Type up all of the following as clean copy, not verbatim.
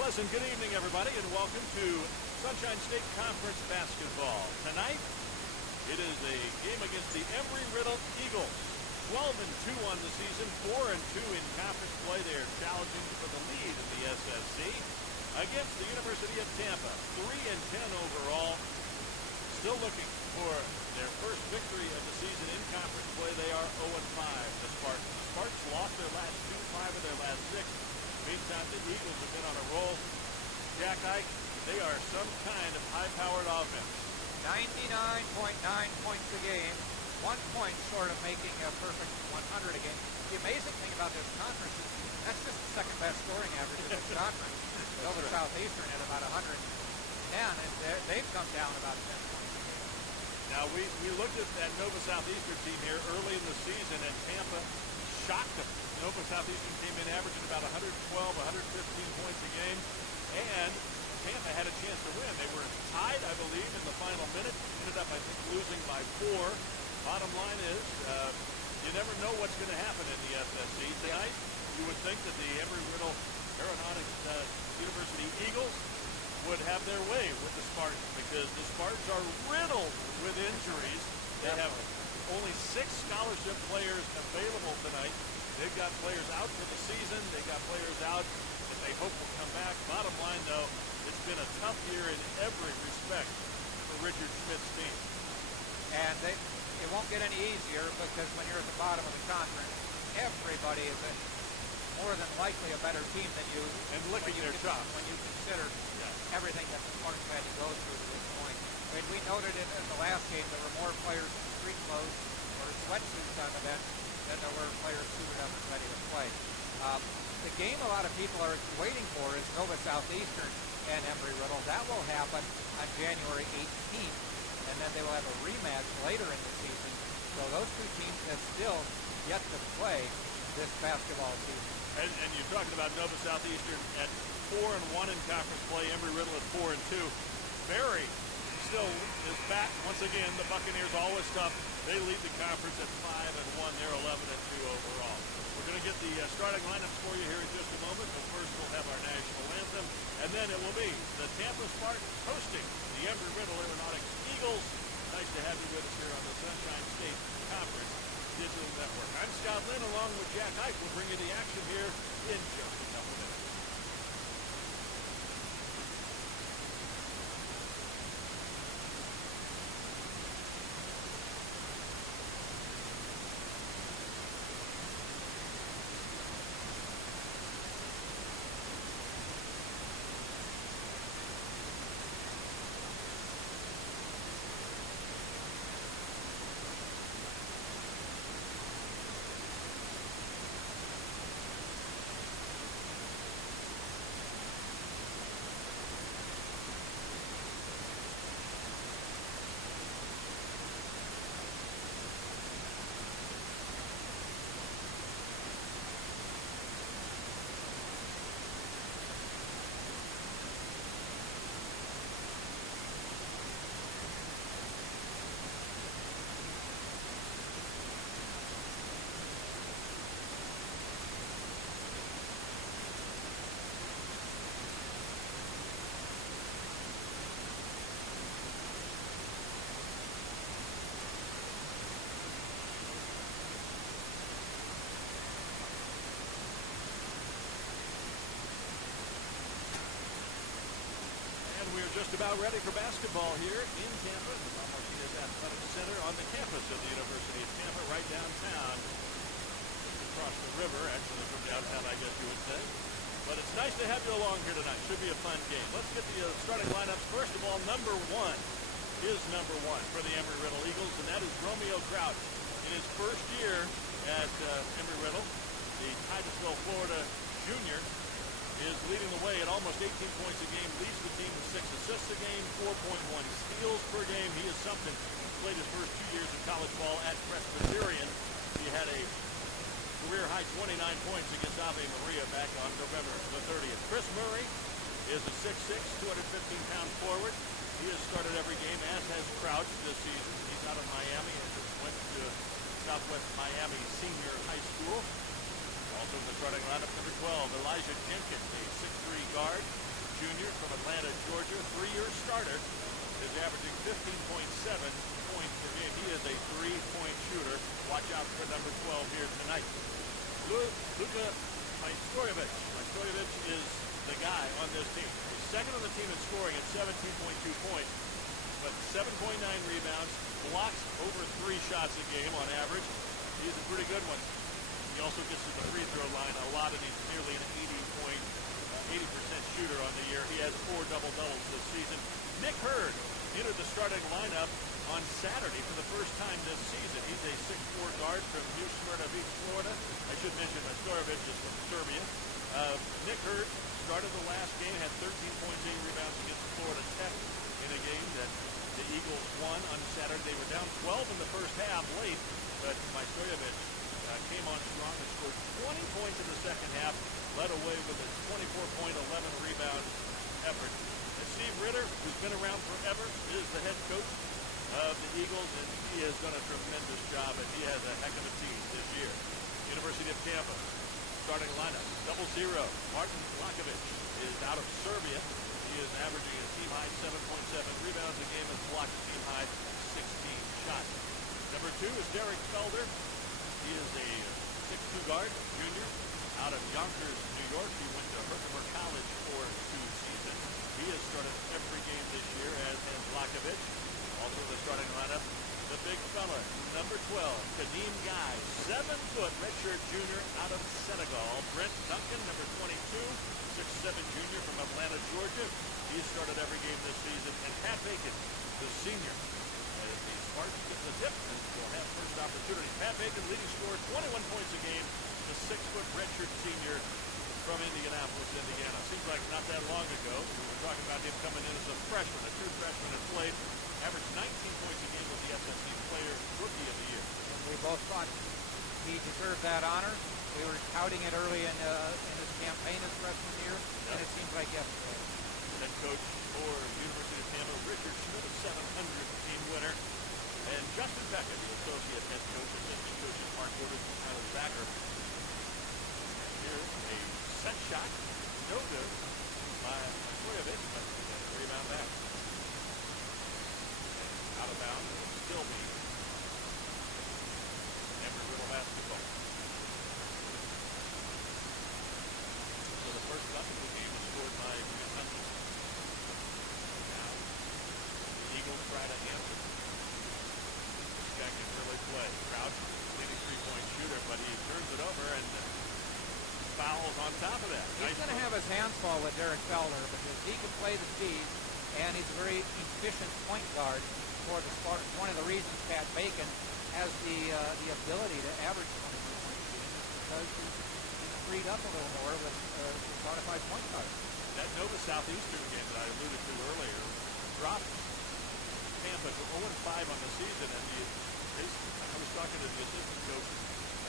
pleasant good evening, everybody, and welcome to Sunshine State Conference basketball. Tonight, it is a game against the Embry Riddle Eagles. 12-2 on the season, 4-2 in conference play. They are challenging for the lead in the SSC against the University of Tampa. 3-10 overall. Still looking for their first victory of the season in conference play. They are 0-5, the Spartans. The Spartans lost their last 5 of their last 6. Meantime, the Eagles have been on a roll. Jack Ike, they are some kind of high-powered offense. 99.9 points a game, 1 point short of making a perfect 100 a game. The amazing thing about this conference is that's just the second best scoring average in this conference. Over Southeastern at about 110, and they've come down about 10 points a game. Now, we looked at that Nova Southeastern team here early in the season, and Tampa shocked them. Nova Southeastern came in averaging about 112, 115 points a game, and Tampa had a chance to win. They were tied, I believe, in the final minute. Ended up, I think, losing by 4. Bottom line is, you never know what's going to happen in the SSC. Tonight, you would think that the Embry-Riddle Aeronautics University Eagles would have their way with the Spartans, because the Spartans are riddled with injuries. They have only 6 scholarship players available tonight. They've got players out for the season. They've got players out that they hope will come back. Bottom line, though, it's been a tough year in every respect for Richard Schmidt's team. And it won't get any easier, because when you're at the bottom of the conference, everybody is more than likely a better team than you. And licking their chops. When you consider everything that the Spartans had to go through to this point. When we noted it in the last game, there were more players in street clothes or sweatsuits on the bench than there were players suited up and ready to play. The game a lot of people are waiting for is Nova Southeastern and Embry-Riddle. That will happen on January 18th, and then they will have a rematch later in the season. So those two teams have still yet to play this basketball season. And you're talking about Nova Southeastern at 4-1 in conference play. Embry-Riddle at 4-2. Barry still is back once again. The Buccaneers always tough. They lead the conference at 5-1. They're 11-2 overall. We're going to get the starting lineups for you here in just a moment, but first we'll have our national anthem, and then it will be the Tampa Spartans hosting the Embry-Riddle Aeronautics Eagles. Nice to have you with us here on the Sunshine State Conference Digital Network. I'm Scott Lynn along with Jack Ike. We'll bring you the action here in just a couple minutes. Just about ready for basketball here in Tampa, the Martinez Athletic Center on the campus of the University of Tampa, right downtown, across the river, actually from downtown, I guess you would say. But it's nice to have you along here tonight. Should be a fun game. Let's get the starting lineups. First of all, number 1 is number 1 for the Embry-Riddle Eagles, and that is Romeo Crouch. In his first year at Embry-Riddle, the Titusville, Florida junior is leading the way at almost 18 points a game, leads the team with 6 assists a game, 4.1 steals per game. He is something. Played his first 2 years of college ball at Presbyterian. He had a career-high 29 points against Ave Maria back on November the 30th. Chris Murray is a 6'6", 215-pound forward. He has started every game, as has Crouch this season. He's out of Miami and just went to Southwest Miami Senior High School. Also Also in the starting lineup, number 12, Elijah Jenkins, a 6'3 guard, junior from Atlanta, Georgia, 3-year starter, is averaging 15.7 points per game. He is a three-point shooter. Watch out for number 12 here tonight. Luka Majstorjevic. Majstorjevic is the guy on this team. He's second on the team in scoring at 17.2 points, but 7.9 rebounds, blocks over 3 shots a game on average. He's a pretty good one. He also gets to the free throw line a lot, and he's nearly an 80% shooter on the year. He has 4 double-doubles this season. Nick Hurd entered the starting lineup on Saturday for the first time this season. He's a 6'4 guard from New Smyrna Beach, Florida. I should mention Majstorjevic is from Serbia. Nick Hurd started the last game, had 13 points, 8 rebounds against Florida Tech in a game that the Eagles won on Saturday. They were down 12 in the first half late, but Majstorjevic came on strong and scored 20 points in the second half, led away with a 24-point, 11-rebound effort. And Steve Riddle, who's been around forever, is the head coach of the Eagles, and he has done a tremendous job, and he has a heck of a team this year. University of Tampa, starting lineup, 0-0. Martin Lakovic is out of Serbia. He is averaging a team-high 7.7 rebounds a game and blocked a team-high 16 shots. Number 2 is Derek Felder. He is a 6'2 guard, junior, out of Yonkers, New York. He went to Herkimer College for 2 seasons. He has started every game this year, as has Lakovic. Also in the starting lineup, the big fella, number 12, Kadeem Guy, 7-foot redshirt junior out of Senegal. Brent Duncan, number 22, 6'7 junior from Atlanta, Georgia. He has started every game this season. And Pat Bacon, the senior. As the Spartans get the tip, and will have first opportunity. Pat Bacon, leading scorer, 21 points a game. The 6-foot redshirt senior from Indianapolis, Indiana. Seems like not that long ago, we were talking about him coming in as a freshman, a true freshman, and played. Averaged 19 points a game, was the SSC Player Rookie of the Year. And we both thought he deserved that honor. We were touting it early in his campaign his freshman year, and it seems like yesterday. Head coach for University of Tampa, Richard Schmidt, a 700 team winner. And Justin Beckett, the associate head coach, assistant coaches Mark Woodard and Tyler Backer. And here, a set shot, no good by Majstorjevic, but rebound back. Out of bounds, it will still be Embry Riddle basketball. So the first bucket of the game was scored by Kentucky. Now the Eagles try to answer. This guy can really play. Crouch, leading 3-point shooter, but he turns it over and fouls on top of that. He's going to have his hands full with Derek Felder because he can play the speed, and he's a very efficient point guard for the Spartans. One of the reasons Pat Bacon has the ability to average 21 points a game is because he's freed up a little more with modified point guards. That Nova Southeastern game that I alluded to earlier dropped Tampa to 0-5 on the season, and I was talking to the assistant coach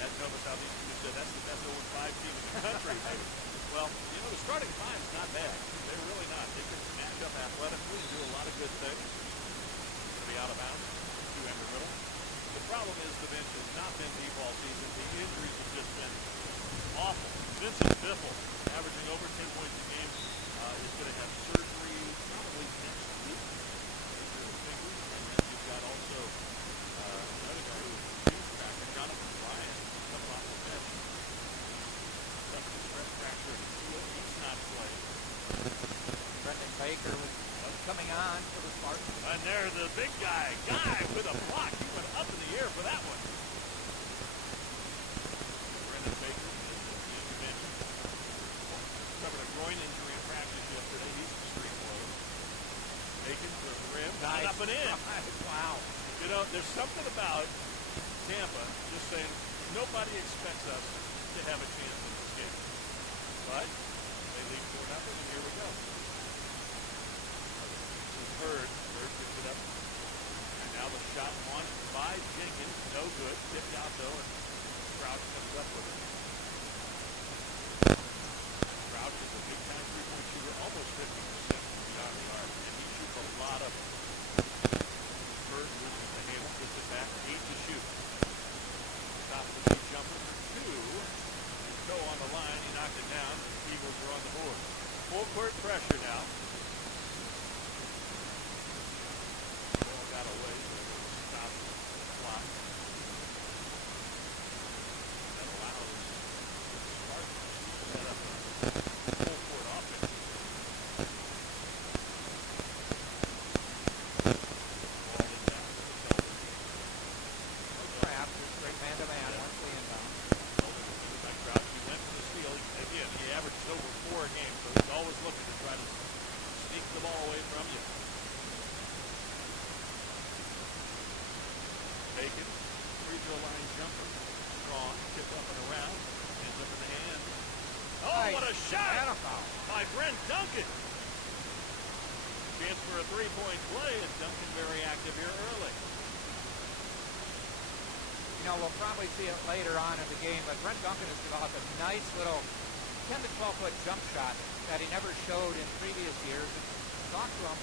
at Nova Southeastern who said that's the best 0-5 team in the country. Well, the starting five's not bad. They're really not. They can match up athletically and do a lot of good things. Out of bounds to Embry Riddle. The problem is the bench has not been deep all season. The injuries have just been awful. Vincent Biffle, averaging over 10 points a game, is going to have surgery probably next week. And then you've got also another guy who is back, Jonathan Bryan, coming off the bench. Suffered a stress fracture in his heel. He's not playing. Brendan Baker was coming on for the Spartans. And there's the big guy with a block. He went up in the air for that one. Brendan Baker, as you mentioned, suffered a groin injury in practice yesterday. He's in street clothes. Bacon for the rim, nice. Up and in. Wow. There's something about Tampa just saying nobody expects us to have a chance in this game. But they lead 4-0, and here we go. Bird picks it up. And now the shot launched by Jenkins. No good. Tipped out, though, and Crouch comes up with it. Crouch is a big-time three-point shooter, almost 50% from beyond the arc. And he shoots a lot of them. Bird loses the handle, gets it back, 8 to shoot. Top of the key jumper for 2. And Go on the Full-court pressure now. Ball got away, so it was stopped the clock. That allows Spartans to set up a full-court offense. Ball inbound to the Pelicans. Perhaps it's great man-to-man once we inbound. Crouch, he went for the steal. Again, he averaged over 4 a game, so he's always looking to try to sneak the ball away from you. Bacon, free throw line jumper. Strong, tip up and around. Ends up in the hand. Oh, Nice. what a shot And a foul. by Brent Duncan. Chance for a three-point play, and Duncan very active here early. You know, we'll probably see it later on in the game, but Brent Duncan has developed a nice little 10 to 12 foot jump shot that he never showed in previous years. And talked to him,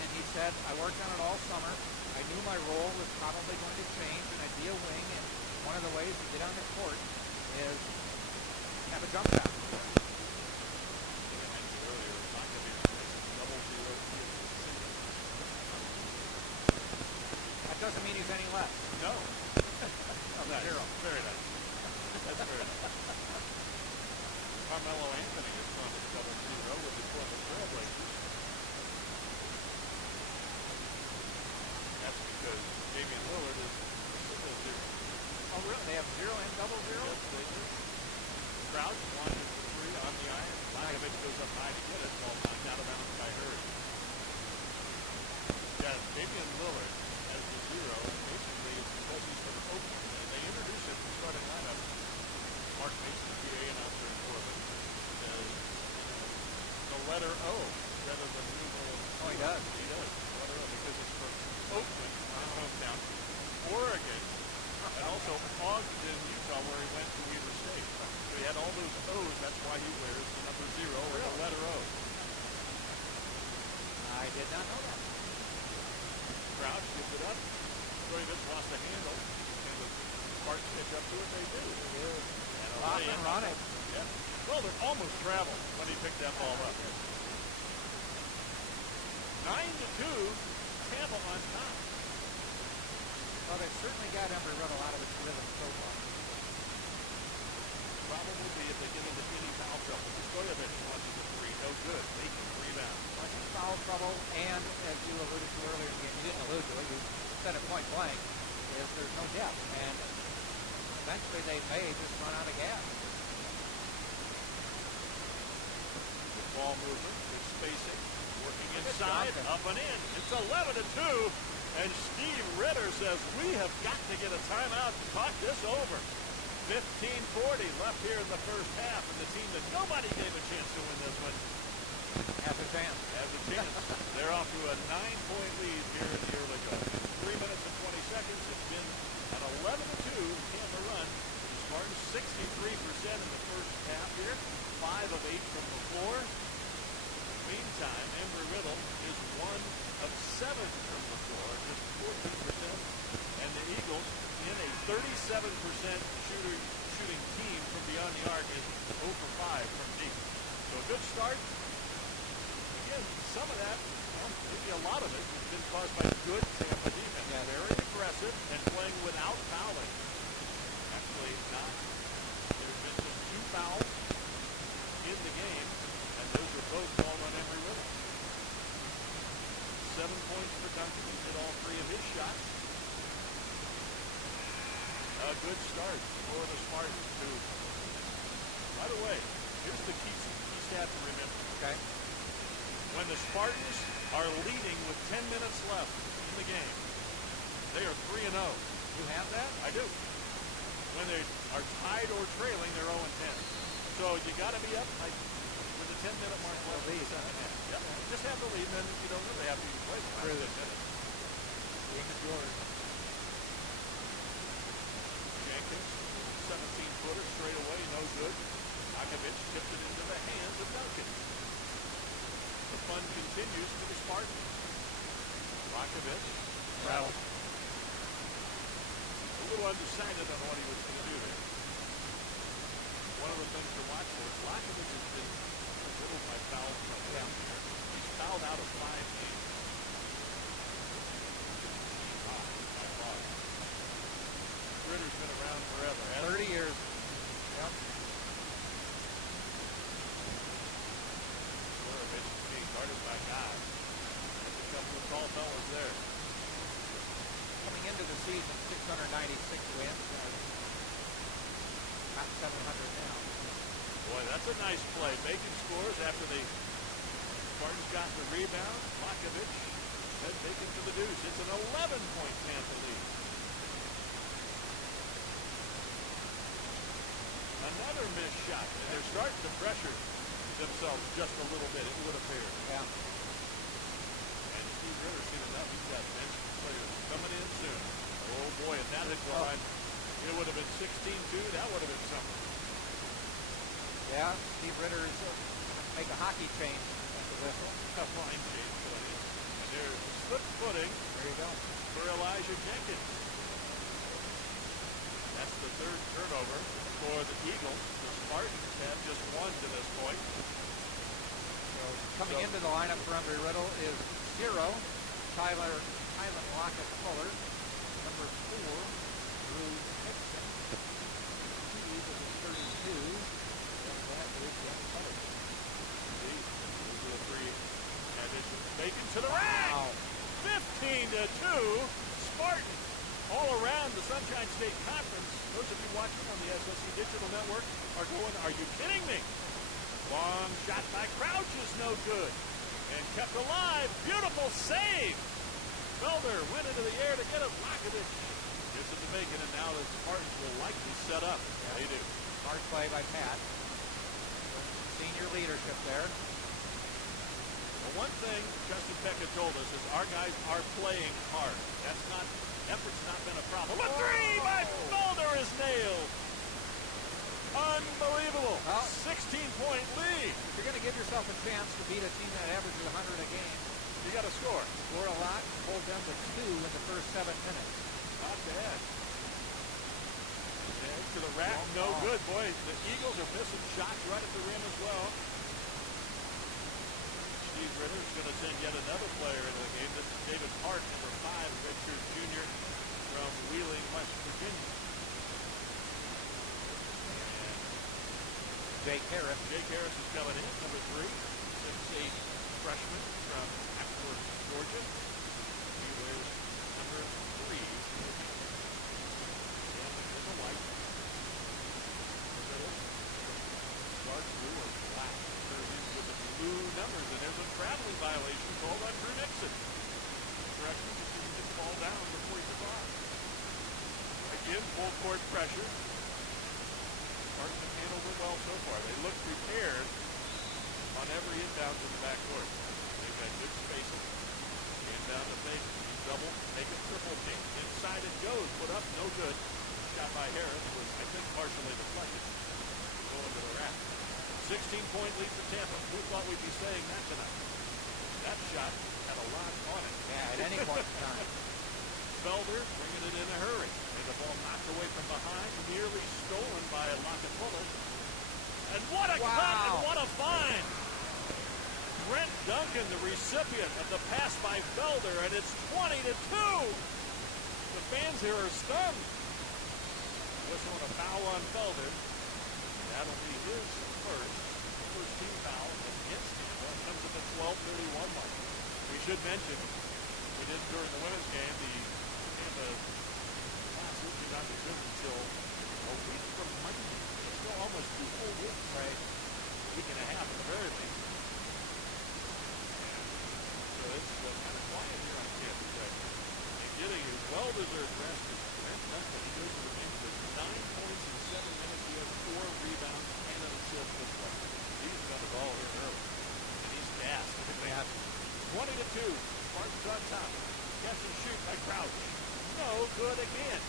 and he said, I worked on it all summer. I knew my role was probably going to change, and I'd be a wing, and one of the ways to get on the court is have a jump shot. Like I mentioned earlier, Makovich has double-zero steals. That doesn't mean he's any less. No. Nice. Zero. Very nice. That's very nice. Carmelo Anthony has gone to double-zero with the Portland Trailblazers. That's because Damian Lillard is single zero. Oh, really? They have zero and double zero? Yes, they do. Crouch launches the three on the iron. Makovich goes up high to get it. Ball knocked out of bounds by Hurd. Yeah, Damian Lillard has the zero. Basically, it's because he's been open. And they introduced him to the starting lineup. Mark Mason, PA announcer in Portland, says the letter O rather than numeral. Oh, he does? He does. The letter O because it's from Oakland, his hometown, Oregon, and also Ogden, Utah, where he went to Weber State. So he had all those O's. That's why he wears the number 0 or the letter O. I did not know that. Crouch gives it up. Stoyevich lost the handle. And the Spartans pitch up to it. They do. And a Off lay-in. and running. Yeah. Well, they're almost traveled when he picked that ball up. 9-2. Tampa on top. Well, they've certainly got Embry Riddle out of his rhythm so far. Probably be if they get into any foul trouble. Stoyevich launches a three. No good. Making rebound. Much foul trouble, and as you alluded to earlier in the game, you didn't allude to it, you said it point blank, is there's no depth, and eventually they may just run out of gas. Good ball movement. Good spacing. Working inside. Up and in. It's 11-2. And Steve Ritter says, we have got to get a timeout and talk this over. 15:40 left here in the first half, and the team that nobody gave a chance to win this one Has a chance. has a chance. They're off to a 9-point lead here in the early going. 3 minutes and 20 seconds. It's been an 11-2 Tampa run. The Spartans 63% in the first half here. 5 of 8 from the floor. Meantime, Embry Riddle is 1 of 7 from the floor, just 14%. And the Eagles, in a 37% shooting team from beyond the arc, is 0 for 5 from deep. So a good start. Again, some of that, well, maybe a lot of it, has been caused by good Tampa defense. Yeah. Very aggressive and playing without fouling. Actually, not. There's been just 2 fouls in the game, and those are both called on Embry Riddle. 7 points for Duncan. He hit all 3 of his shots. A good start for the Spartans, who, by the way, here's the key stat to remember. Okay. When the Spartans are leading with 10 minutes left in the game, they are 3-0. You have that? I do. When they are tied or trailing, they're 0-10. So you got to be up like with the 10-minute mark left in the second half. Yep. Just have the lead, and then you don't really have to even play for 10 minutes. Game is yours. Jenkins, 17-footer straight away, no good. Makovich tipped it into the hands of Duncan. The fun continues for the Spartans. Makovich, Well, a little undecided on what he was going to do there. One of the things to watch for is Makovich has been riddled by foul games. Wow, by far. Ritter's been around forever, hasn't 30 he? years. Yep. Being guarded by guys. There's a couple of tall fellas there. Coming into the season, 696 wins. About 700 now. Boy, that's a nice play. Bacon scores after the Spartans got the rebound. Lakovic led Bacon to the deuce. It's an 11-point Tampa lead. Another missed shot. And they're starting to pressure themselves just a little bit, it would appear. Yeah. And Steve Ritter's seen enough. He's got bench players coming in soon. Oh boy, if that had gone, it would have been 16-2. That would have been something. Yeah, Steve Ritter's going to make a hockey change at the whistle. A fine change going in. And there's slip footing. There you go. For Elijah Jenkins. That's the third turnover for the Eagles. The Spartans have just one to this point. So coming into the lineup for Embry Riddle is 0, Tyler Lockett Fuller. Number 4, Drew Hickson. 2 is 32. And that is Jeff Sutter. Those are the three additions. Bacon to the rack. 15-2. Spartans all around the Sunshine State Conference. Those of you watching on the SSC Digital Network are going, are you kidding me? Long shot by Crouch is no good. And kept alive. Beautiful save. Felder went into the air to get it. Lakovic gives it to Bacon, and now the Spartans will likely set up. Yeah, they do. Hard play by Pat. Senior leadership there. Well, one thing Justin Pecca told us is our guys are playing hard. Effort's not been a problem. A three by Felder is nailed. Unbelievable. 16-point lead. If you're going to give yourself a chance to beat a team that averages 100 a game, you got to score. Score a lot, hold them to 2 in the first 7 minutes. Not bad. And to the rack, no good. Boy, the Eagles are missing shots right at the rim as well. Steve Ritter is going to send yet another player into the game. This is David Park, number 5, redshirt junior from Wheeling, West Virginia. And Jake Harris is coming in, number 3, 6'8" freshman from Acworth, Georgia. He wears number 3. And there's a white. Dark blue or black. With the blue numbers, and there's a traveling violation called on Drew Nixon. Correction, just need to fall down before he survives. Again, full court pressure. Spartans have handled it well so far. They look prepared on every inbound to the backcourt. They've got good spacing. Inbound to Bacon. Double, make it triple team. Inside it goes. Put up, no good. Shot by Harris was, I think, partially deflected. Going to the rack. 16-point lead for Tampa. Who thought we'd be saying that tonight? That shot had a lot on it. Yeah, at any point in time. Felder bringing it in a hurry. And the ball knocked away from behind, nearly stolen by Lockett Fuller. And what a cut and what a find! Brent Duncan, the recipient of the pass by Felder, and it's 20-2. The fans here are stunned. Whistling a foul on Felder. That'll be his first team foul against Tampa. It comes at the 12:31 mark. We should mention, we did during the women's game, the Tampa classes do not resume until a week from Monday. It's still almost 2 full weeks. Right. A week and a half at the very least. So it's kind of quiet here on campus right now. And getting a well-deserved rest is Brent Duncan. He goes to the game with 9 points in 7 minutes. He has 4 rebounds and an assist as well. He's got the ball here early. And he's gassed. 20-2. Spartans on top. Catch and shoot by Crouch. No good again.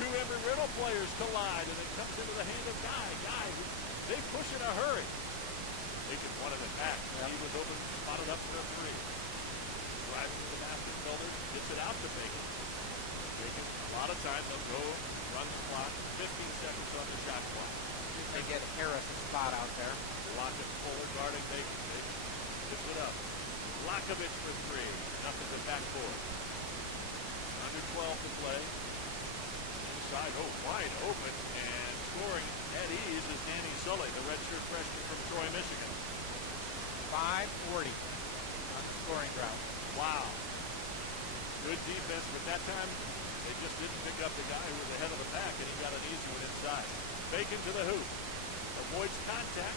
2 Embry Riddle players collide, and it comes into the hand of Guy. They push in a hurry. Bacon wanted it back. He was open, spotted up for a 3. Drives to the basket. Felder gets it out to Bacon. Bacon, a lot of times they'll go, run the clock. 15 seconds on the shot clock. They get Harris a spot out there. Lockett Fuller guarding Bacon. Bacon gives it up. Lockett Lakovich for three. Nothing but backboard. Under 12 to play. Inside, wide open. And scoring at ease is Danny Sully, the redshirt freshman from Troy, Michigan. 5:40 on the scoring drought. Wow. Good defense, but that time they just didn't pick up the guy who was ahead of the pack, and he got an easy one inside. Bacon to the hoop. Avoids contact.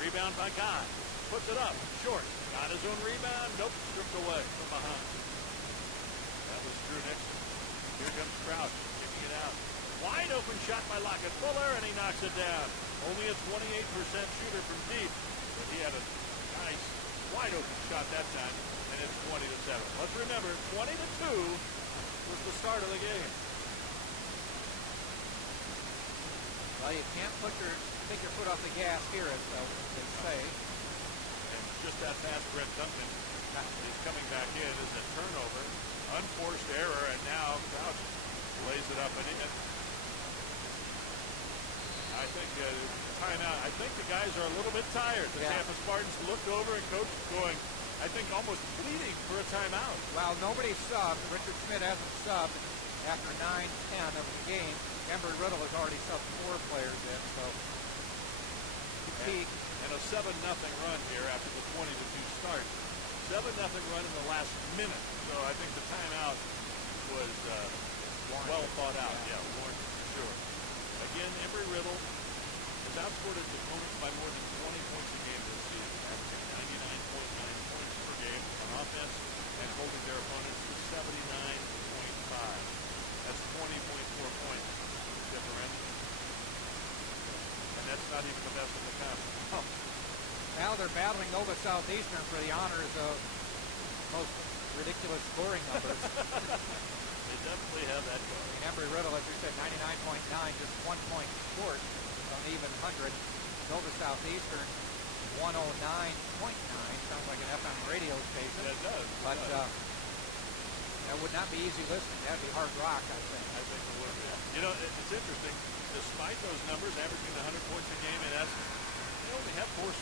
Rebound by Guy. Puts it up. Short. Got his own rebound. Nope. Stripped away from behind. That was Drew Nixon. Here comes Crouch. Kicking it out. Wide open shot by Lockett Fuller, and he knocks it down. Only a 28% shooter from deep, but he had a nice wide open shot that time, and it's 20-7. Let's remember, 20-2 was the start of the game. Well, you can't take your foot off the gas here, as they say. And just that pass, Brett Duncan is coming back in as a turnover, unforced error, and now Crouch lays it up and in. I think timeout. I think the guys are a little bit tired. The Tampa Spartans looked over and coach going, I think, almost pleading for a timeout. Well, nobody subbed. Richard Schmidt hasn't subbed after 9-10 of the game. Embry Riddle has already subbed 4 players in, so and a 7-0 run here after the 20-2 start. 7-0 run in the last minute. So I think the timeout was well thought out. Yeah, warranted for sure. Again, Embry Riddle has outscored his opponents by more than 20 points a game this season, averaging 99.9 points per game on offense and holding their opponents to 79.5. That's 20.4 points differential. And that's not even the best in the conference. Oh. Now they're battling Nova Southeastern for the honors of most ridiculous scoring numbers. They definitely have that going. Embry Riddle, as we said, 99.9, just 1 point short from even 100. Nova Southeastern, 109.9. Sounds like an FM radio station. Yeah, it does. But that would not be easy listening. That'd be hard rock, I think. I think it would be. You know, it's interesting. Despite those numbers, averaging 100 points a game, in essence, they only have 4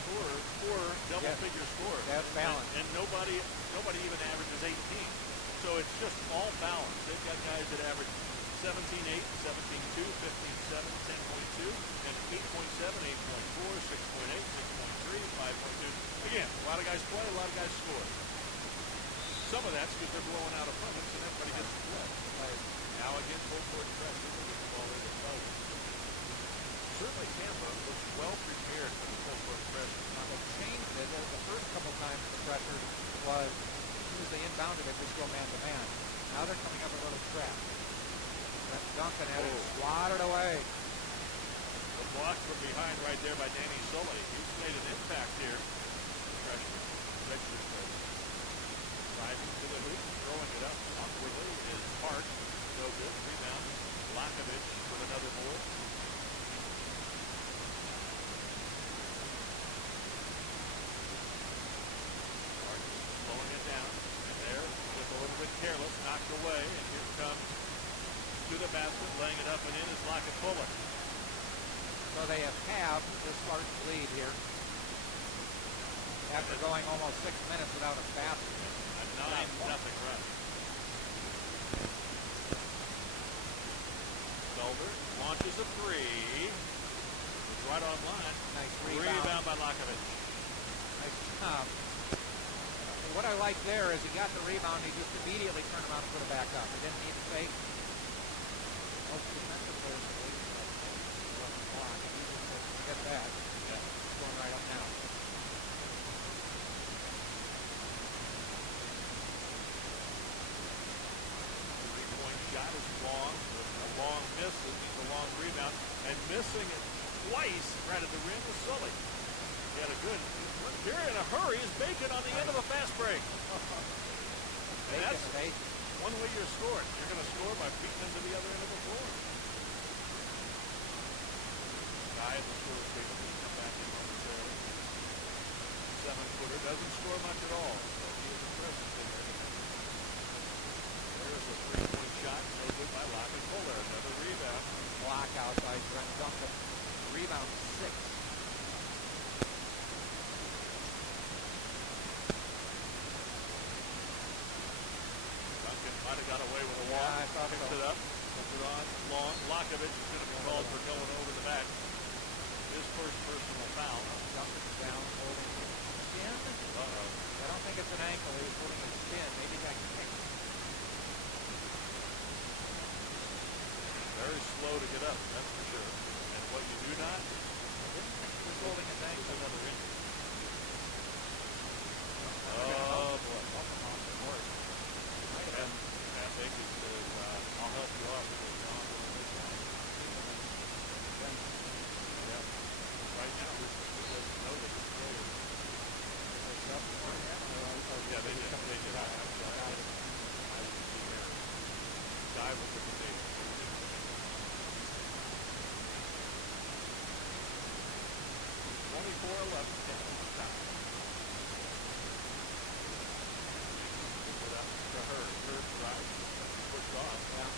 double-figure scorers. That's balanced. And nobody even averages 18. So it's just all balanced. They've got guys that average 17-8, 17-2, 15-7, 10.2, and 8.7, 8.4, 6.8, 6.3, 5.2. Again, a lot of guys play, a lot of guys score. Some of that's because they're blowing out opponents and everybody gets to play. Now again, full court press. They get the ball in the fight. Certainly Tampa looks well prepared for the full court press. They've changed it. The first couple times the pressure was, as soon as they inbounded it, just go man-to-man. Now they're coming up a little trap. Duncan had it swatted away. The block from behind right there by Danny Sully. He's made an impact here. Freshman. Redshirt freshman. Driving to the hoop, throwing it up awkwardly is Hart. No good. Rebound. Lakovich with another board. Hart slowing it down. And there, with a little bit careless, knocked away. And here comes to the basket, laying it up and in is Lockett Fuller. So they have halved the Spartans lead here after going almost 6 minutes without a basket. A 9-0 run. Felder launches a three. It's right on line. Nice rebound by Lakovich. Nice job. What I like there is he got the rebound, he just immediately turned around and put it back up. He didn't need to fake. Defensive players are waiting for that block. He just said, forget that. Yeah. It's going right up now. Three-point shot is long. A long miss. It means a long rebound. And missing it twice right at the rim was Sully. He had a good. Here in a hurry is Bacon on the end of a fast break. And that's one way you're scoring. You're going to score by beating them to the other end of the floor. Guy at the score table will come back in momentarily. 7-footer doesn't score much at all. So he is a presence in there. There's a three-point shot. No good by Lockett Fuller. Another rebound. Block out by Brent Duncan. Rebound 6. Stankovic is going to be called for going over the back. His first personal foul. Jumping down, holding his shin. Uh-oh. I don't think it's an ankle. He's holding his shin. Maybe he got kicked. Very slow to get up, that's for sure. And what you do not, I didn't think he was holding his ankle. is another injury. Oh, boy. Help him off the horse. And Matt Baker says, I'll help you off with this on this one. Yeah. Right now, who doesn't know that it's there? Yeah, they did. I'm sorry. I didn't see there. Dive with the potato. 24-11, Tampa on top. To her drive, pushed off. Yeah.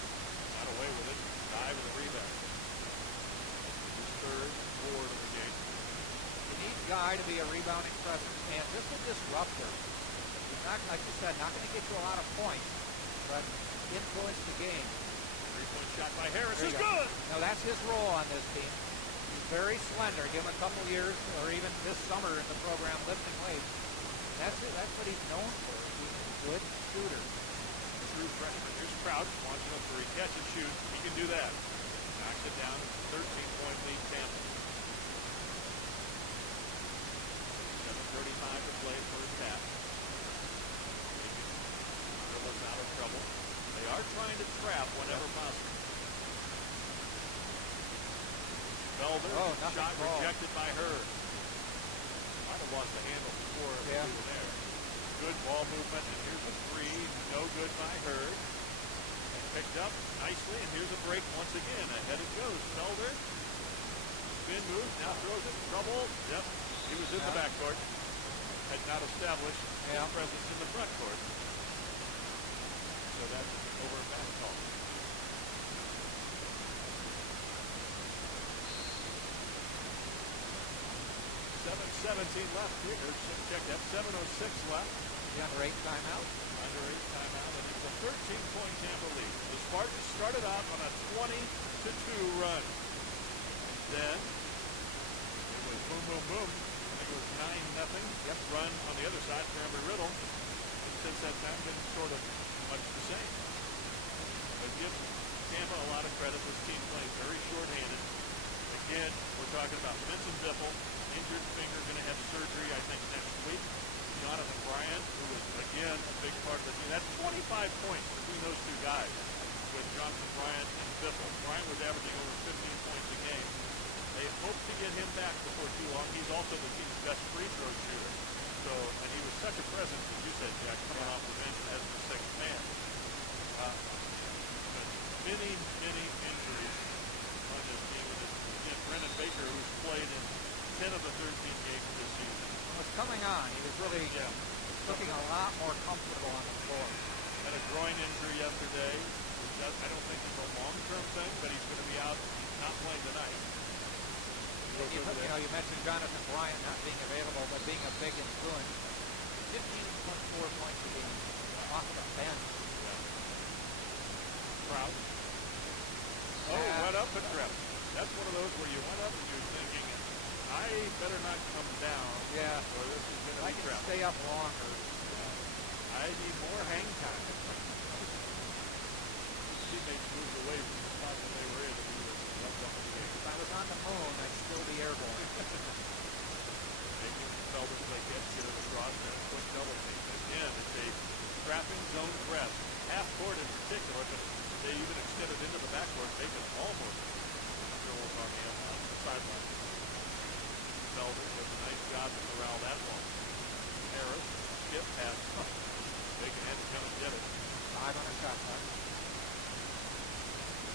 Got away with it. Dive with a rebound. His third board of the game. You need Guy to be a rebounding presence, and just a disruptor. He's not, like you said, not going to get you a lot of points, but influence the game. Three-point shot by Harris is Go. good. Now that's his role on this team. He's very slender. Give him a couple years, or even this summer in the program, lifting weights. That's it. That's what he's known for. He's a good shooter. True freshman. Here's Crouch launching a three. Catch and shoot. He can do that. Knocks it down. 13-point lead Tampa. 7:35 to play first half. Riddle's out of trouble. They are trying to trap whenever possible. Felder, shot rejected by Hurd. Might have lost the handle before we were there. Good ball movement, and here's a three. No good by Hurd. And picked up nicely, and here's a break once again. Ahead it goes. Felder. Spin move, now throws it. Trouble. Yep. He was in the backcourt. Had not established his presence in the front court. So that's over a back call. 7:17 left here. Check that. 7:06 left. The under 8 timeout. Under 8 timeout, and it's a 13-point Tampa lead. The Spartans started out on a 20-2 run. Then it was boom, boom, boom. I think it was 9-0. Run on the other side for Embry Riddle. And since that time, been sort of much the same. But give Tampa a lot of credit. This team plays very short-handed. Again, we're talking about Vincent Biffle, injured finger, going to have surgery, I think, next week. Jonathan Bryant, who was, again, a big part of the team. That's 25 points between those two guys with Jonathan Bryant and Biffle. Bryant was averaging over 15 points a game. They hope to get him back before too long. He's also the team's best free throw shooter. So, and he was such a presence, as you said, Jack, coming off the bench as the sixth man. But many injuries on this team. And again, Brendan Baker, who's played in 10 of the 13 games this season. Was coming on. He was really looking a lot more comfortable on the floor. Had a groin injury yesterday. I don't think it's a long-term thing, but he's going to be out, not playing tonight. You mentioned Jonathan Bryant not being available, but being a big influence. 15.4 points a game off the bench. Crouch. Went up and crept. That's one of those where you went up and you're thinking, I better not come down. Yeah. Or this is going to be crap. Stay up longer. I need more hang time. Teammates moved away from the spot that they were in. And he was left on the game. If I was on the moon, I'd still be airborne. Making Felder play catch, get it across, and a quick double team. Again, it's a trapping zone press. Half court in particular, but they even extended into the backcourt. They can almost throw it on the sideline. Felder does a nice job to corral that one. Harris, skip pass. They can have to come and get it. 5 on a shot clock.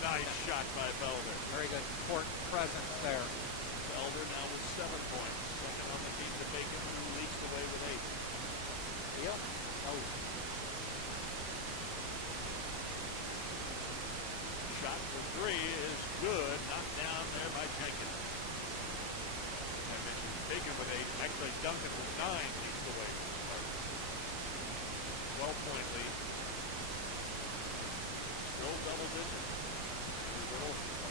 Nice shot by Felder. Very good court presence there. Felder now with 7 points. Second on the team to Bacon, who leads the way with 8. Deal? Oh. Shot for 3 is good. Knocked down there by Jenkins. I mentioned Bacon with 8. Actually, Duncan with 9 leads the way. 12-point lead. Still double digits. Riddle, a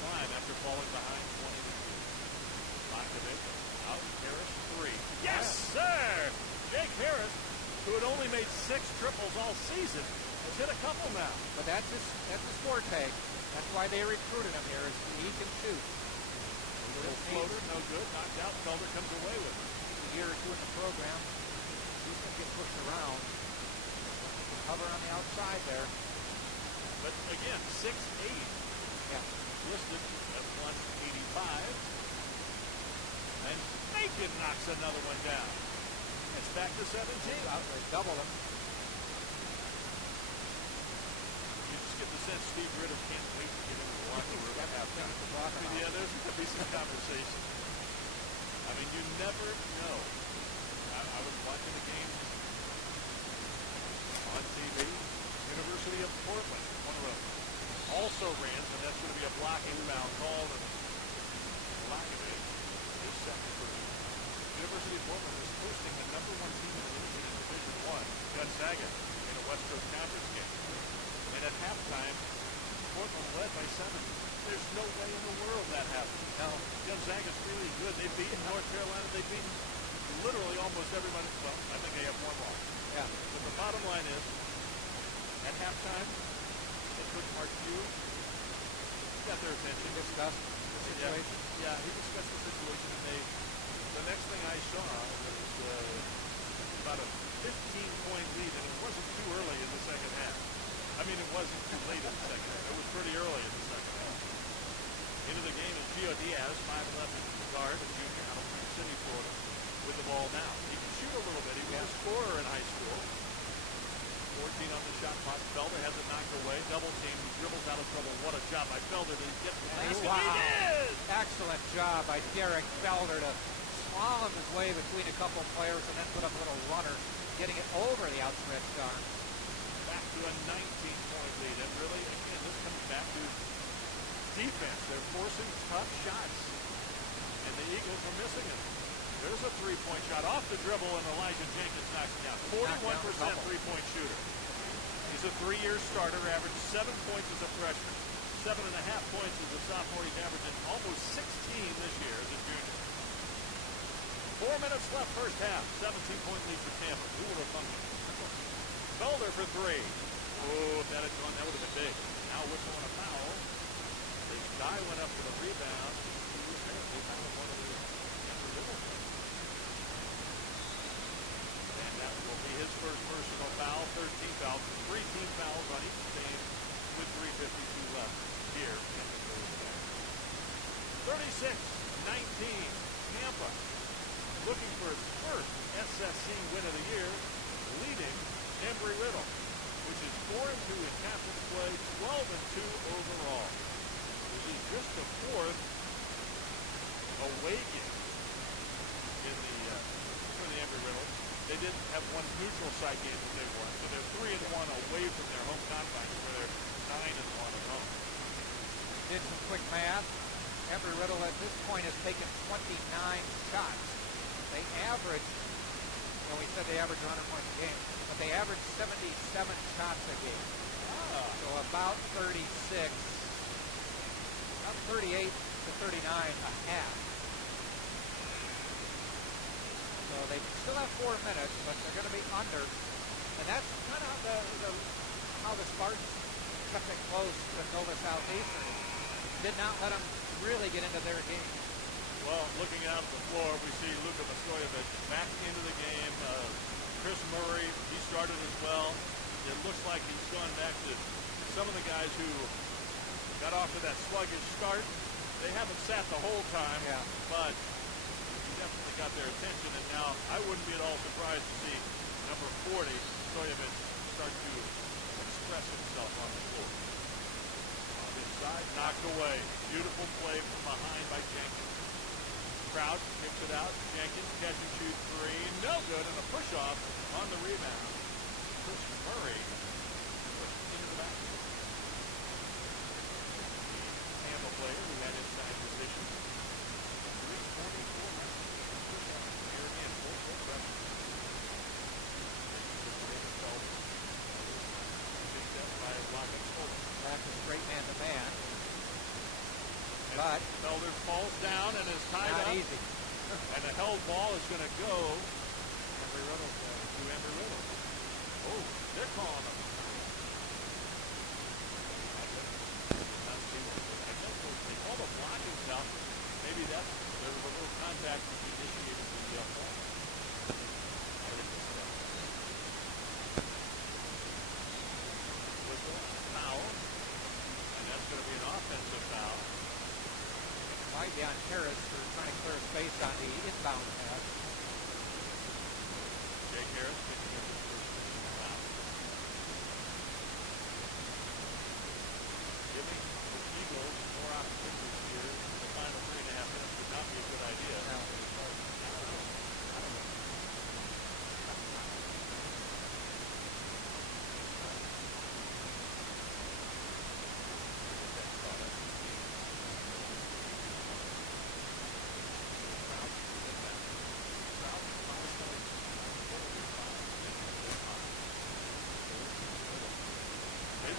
climb after falling behind 20-2. Lakovic out. Harris, 3. Yes, sir! Jake Harris, who had only made 6 triples all season, has hit a couple now. But that's his forte. That's why they recruited him here, is he can shoot. A little floater, no good. Knocked out. Felder comes away with it. A year or two in the program, he's going to get pushed around. Cover on the outside there. But again, 6'8". Yeah. Listed at 185. And Macon knocks another one down. It's back to 17. They doubled him. You just get the sense Steve Riddle can't wait to get into the locker room at halftime. Yeah, there's going to be some conversation. I mean, you never know. I was watching the game on TV. University of Portland, one of them, also ran, and that's going to be a blocking foul call. And Lakovic is set for University of Portland is hosting the #1 team in the league in Division I, Gonzaga, in a West Coast Conference game. And at halftime, Portland led by 7. There's no way in the world that happened. No. Gonzaga's really good. They've beaten North Carolina. They've beaten literally almost everybody. Well, I think they have one loss. Yeah. But the bottom line is, at halftime, they took Mark Hughes, got their attention. Discussed the situation. Yeah, he discussed the situation, and the next thing I saw was about a 15-point lead, and it wasn't too early in the second half. I mean, it wasn't too late in the second half. It was pretty early in the second half. Into the game is Gio Diaz, 5'11", guard, a junior out of Kansas City, Florida, with the ball now. He can shoot a little bit. He was a scorer in high school. 14 on the shot clock. Felder has it knocked away. Double team. He dribbles out of trouble. What a job by Felder to get the basket. Wow. He did! Excellent job by Derek Felder to slalom his way between a couple players and then put up a little runner, getting it over the outstretched arm. Back to a 19-point lead. And really, again, this comes back to defense. They're forcing tough shots. And the Eagles are missing it. There's a three-point shot off the dribble, and Elijah Jenkins knocks it down. 41% three-point shooter. He's a 3-year starter, averaged 7 points as a freshman, 7.5 points as a sophomore. He's averaging almost 16 this year as a junior. 4 minutes left first half. 17-point lead for Tampa. Who would have thunk it? Felder for 3. Oh, if that had gone, that would have been big. Now whistle on a foul. This guy went up for the rebound. He was apparently found one of the Riddle. And that will be his first personal foul. 13 fouls. 3 team fouls on each team with 3:52 left here in the first half. 36-19. Tampa looking for its first SSC win of the year, leading Embry Riddle, which is 4-2 in conference play, 12-2 overall. This is just the 4th away game in the for the Embry Riddle. They did have one neutral site game that they won, so they're 3-1 away from their home confines, where they're 9-1 at home. Did some quick math. Embry Riddle at this point has taken 29 shots. They average, we said they average 100 points a game, but they average 77 shots a game. So about 38 to 39 a half. So they still have 4 minutes, but they're going to be under. And that's kind of how the Spartans kept it close to Nova Southeastern. Did not let them really get into their game. Well, looking out the floor, we see Luka Mostojevic back into the game. Chris Murray, he started as well. It looks like he's gone back to some of the guys who got off to that sluggish start. They haven't sat the whole time, but he definitely got their attention. And now I wouldn't be at all surprised to see number 40, Mostojevic, start to express himself on the floor. On his side, knocked away. Beautiful play from behind by Jenkins. Crouch kicks it out. Jenkins catch and shoot 3. No good, and a push-off on the rebound. Chris Murray into the basket. The Tampa player who had inside position. 3:44 left. Push-off. Here again, 4-4 freshman. Picked up by Lockett. Back to straight man-to-man. foul is going to go Embry Riddle to Embry Riddle. Oh, they're calling him. I guess they called a blocking foul. Maybe there was a little contact that initiated the fall. Whistle, foul, and that's going to be an offensive foul. might be on Harris for trying to clear space on the inbound pass. Jake Harris picking up his first foul. Giving the Eagles more opportunities here in the final 3.5 minutes would not be a good idea. No. I don't know.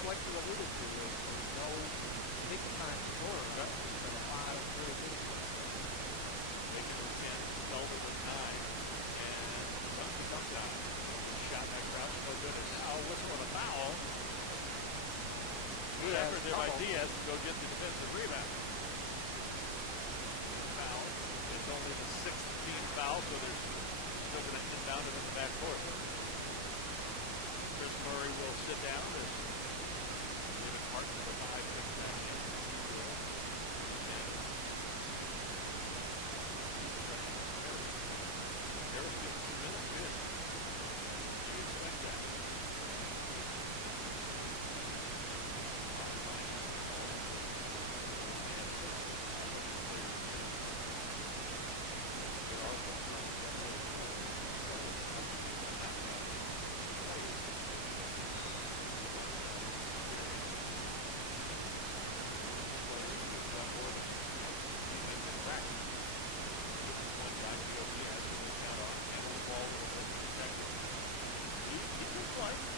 Like you alluded to, there's no big-time scorer for the 5 really good ones. Making with 10, Felder with 9, and Suns with time. Shot by Crouch, no good. And now whistle and a foul. Good effort there by Diaz to go get the defensive rebound. Foul. It's only the 6th team foul, so there's still going to inbound it in the backcourt. Chris Murray will sit down. Martin with a 5 picks that in. Harris gets 2 minutes. Good. You expect that.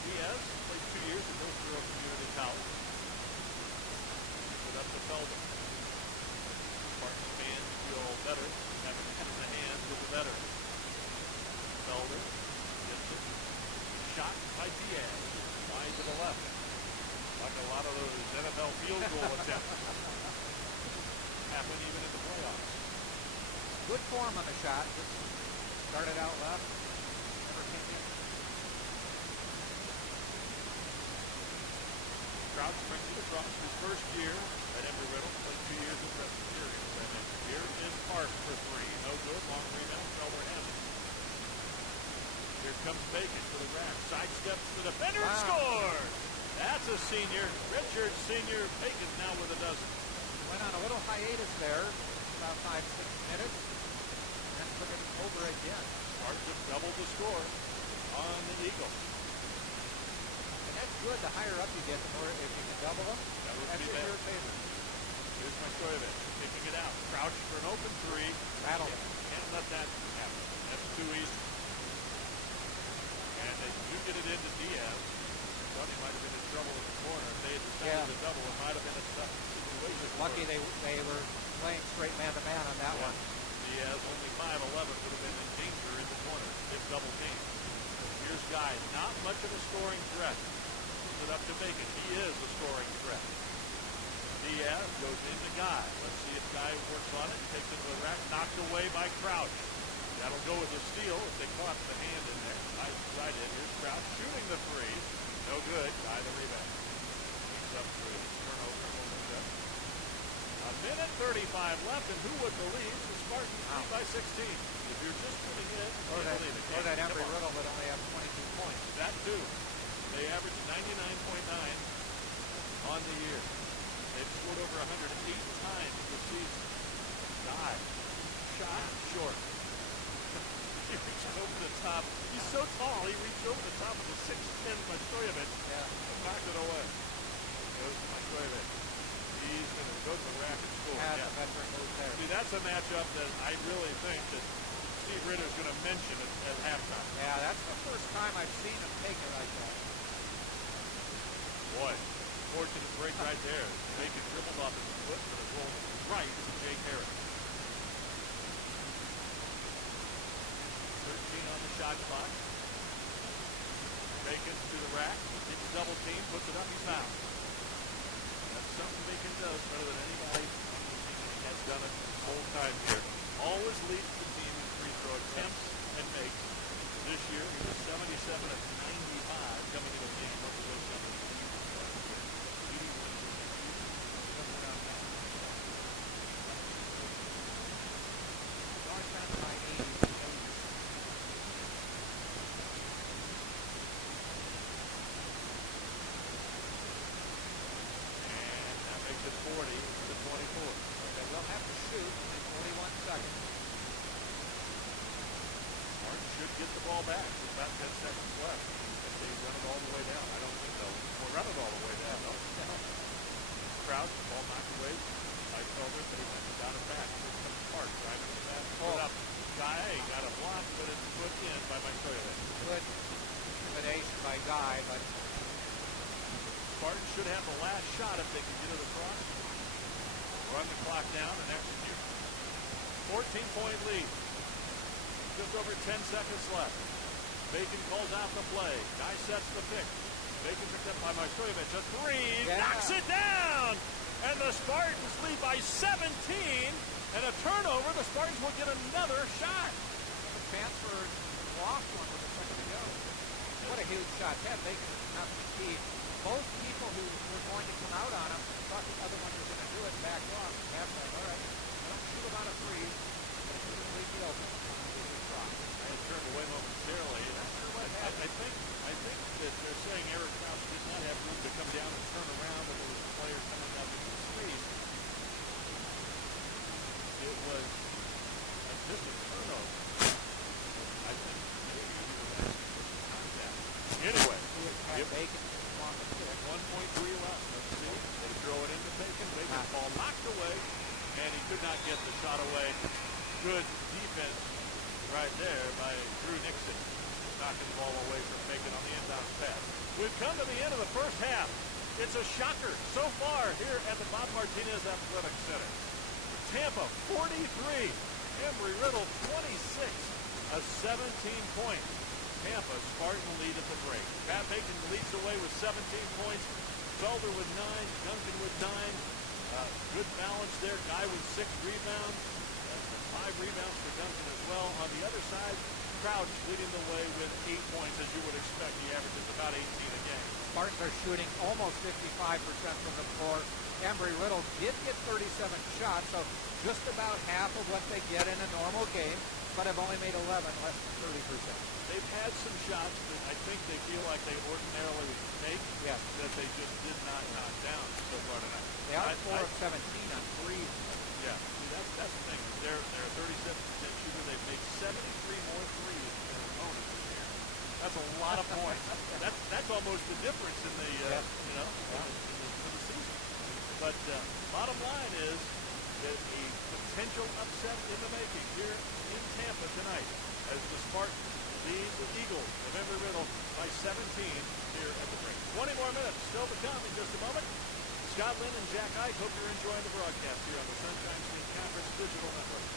Diaz played 2 years at Hillsborough Community College. Put up to Felder. Spartans fans feel better having it in the hands of the veteran. Felder gets it. Shot by Diaz. Wide to the left. Like a lot of those NFL field goal attempts. Happen even in the playoffs. Good form on the shot. Just started out left. Never came in. Crouch brings it across his first year at Embry Riddle. Played 2 years in Presbyterian. Here is Park for 3. No good. Long rebound. Felder has it. Here comes Bacon for the rack. Sidesteps the defender and scores. That's a senior. Richards senior. Bacon now with a dozen. Went on a little hiatus there, about 5-6 minutes, and took it over again. Park just doubled the score on the Eagles. And that's good. The higher up you get, the more if you can double them, That would be in better. your favor. Here's Majstrojevic kicking it out. Crouch for an open 3. Rattle. Can't let that happen. That's too easy. And they do get it into Diaz. Thought he might have been in trouble in the corner. If they had decided to double, it might have been a tough situation. Lucky they were playing straight man-to-man on that one. Diaz, only 5'11", would have been in danger in the corner if double came. Here's Guy. Not much of a scoring threat. Puts it up to Bacon. He is a scoring threat. Diaz goes into Guy. Let's see if Guy works on it. Takes it to the rack. Knocked away by Crouch. That'll go with a steal if they caught the hand in there. Nice right in. Here's Crouch shooting the 3. No good. Guy the rebound. He's up for a turnover. A minute 35 left, and who would believe the Spartans lead by 16? If you're just tuning in, Or that Embry Riddle would only have 22 points. That too. They average 99.9 on the year. They've scored over 108 times this season. Guy. Shot short. He reached over the top. He's so tall, he reached over the top of the 6'10" Majstrojevic. Yeah. And knocked it away. Goes to Majstrojevic. He's going to go to the rack and score. Yeah. Veteran move there. See, that's a matchup that I really think that Steve Ritter's going to mention at halftime. Yeah, that's the first time I've seen him take it like that. Boy, fortunate break right there. Bacon dribbled off his foot, but it rolled right to Jake Harris. shot clock. Bacon to the rack. Gets double team. Puts it up. He's fouled. That's something Bacon does better than anybody on the team. And he has done it the whole time here. Always leads the team in free throw attempts and makes. This year he was 77 of 95 coming into the game. What was those numbers? 40 to 24. They will have to shoot in 41 seconds. Martin should get the ball back with about 10 seconds left. If they run it all the way down. I don't think they'll run it all the way down. No. Crouch, ball knocked away by Felder, but he went and got it back. Here comes Park driving the basket. Put up. Guy got a block, but it's put in by Mykovic. Good intimidation by Guy, but Spartans should have the last shot if they can get it across. Run the clock down and execute. 14-point lead. Just over 10 seconds left. Bacon calls out the play. Guy sets the pick. Bacon picked up by Mykovic. A three. Yeah. Knocks it down. And the Spartans lead by 17. And a turnover. The Spartans will get another shot. The transfer lost one with a second to go. What a huge shot. That Bacon is not the key. Both people who were going to come out on him thought the other one was going to do it, backed off. Half said, all right, I don't shoot him on a three, but if you can leave me open, I'm going to try. I had turned away momentarily. Not sure what happened. I think that they're saying Eric Crouch did not have room to come down and turn around, but there was a player coming up in the crease. It was just a turnover. I think maybe he was asking for contact. Anyway, Bacon. 1.3 left. Let's see. They throw it into Bacon. Bacon ball knocked away, and he could not get the shot away. Good defense right there by Drew Nixon, knocking the ball away from Bacon on the inbound pass. We've come to the end of the first half. It's a shocker so far here at the Bob Martinez Athletic Center. Tampa 43, Embry Riddle 26, a 17-point Tampa Spartan lead at the break. Pat Bacon leads the way with 17 points. Felder with 9. Duncan with 9. Good balance there. Guy with 6 rebounds. 5 rebounds for Duncan as well. On the other side, Crouch leading the way with 8 points, as you would expect. He averages about 18 a game. Spartans are shooting almost 55% from the floor. Embry Riddle did get 37 shots, so just about half of what they get in a normal game, but have only made 11, less than 30%. They've had some shots that I think they feel like they ordinarily would make, that they just did not knock down so far tonight. They are 4 of 17 on threes. Yeah, see, that's the thing. They're a 37% shooter. They've made 73 more threes than their opponents this year. That's a lot of points. That's almost the difference in the in the season. But bottom line is that a potential upset in the making here in Tampa tonight as the Spartans lead the Eagles of Embry Riddle by 17 here at the break. 20 more minutes still to come in just a moment. Scott Lynn and Jack Ike, hope you're enjoying the broadcast here on the Sunshine State Conference Digital Network.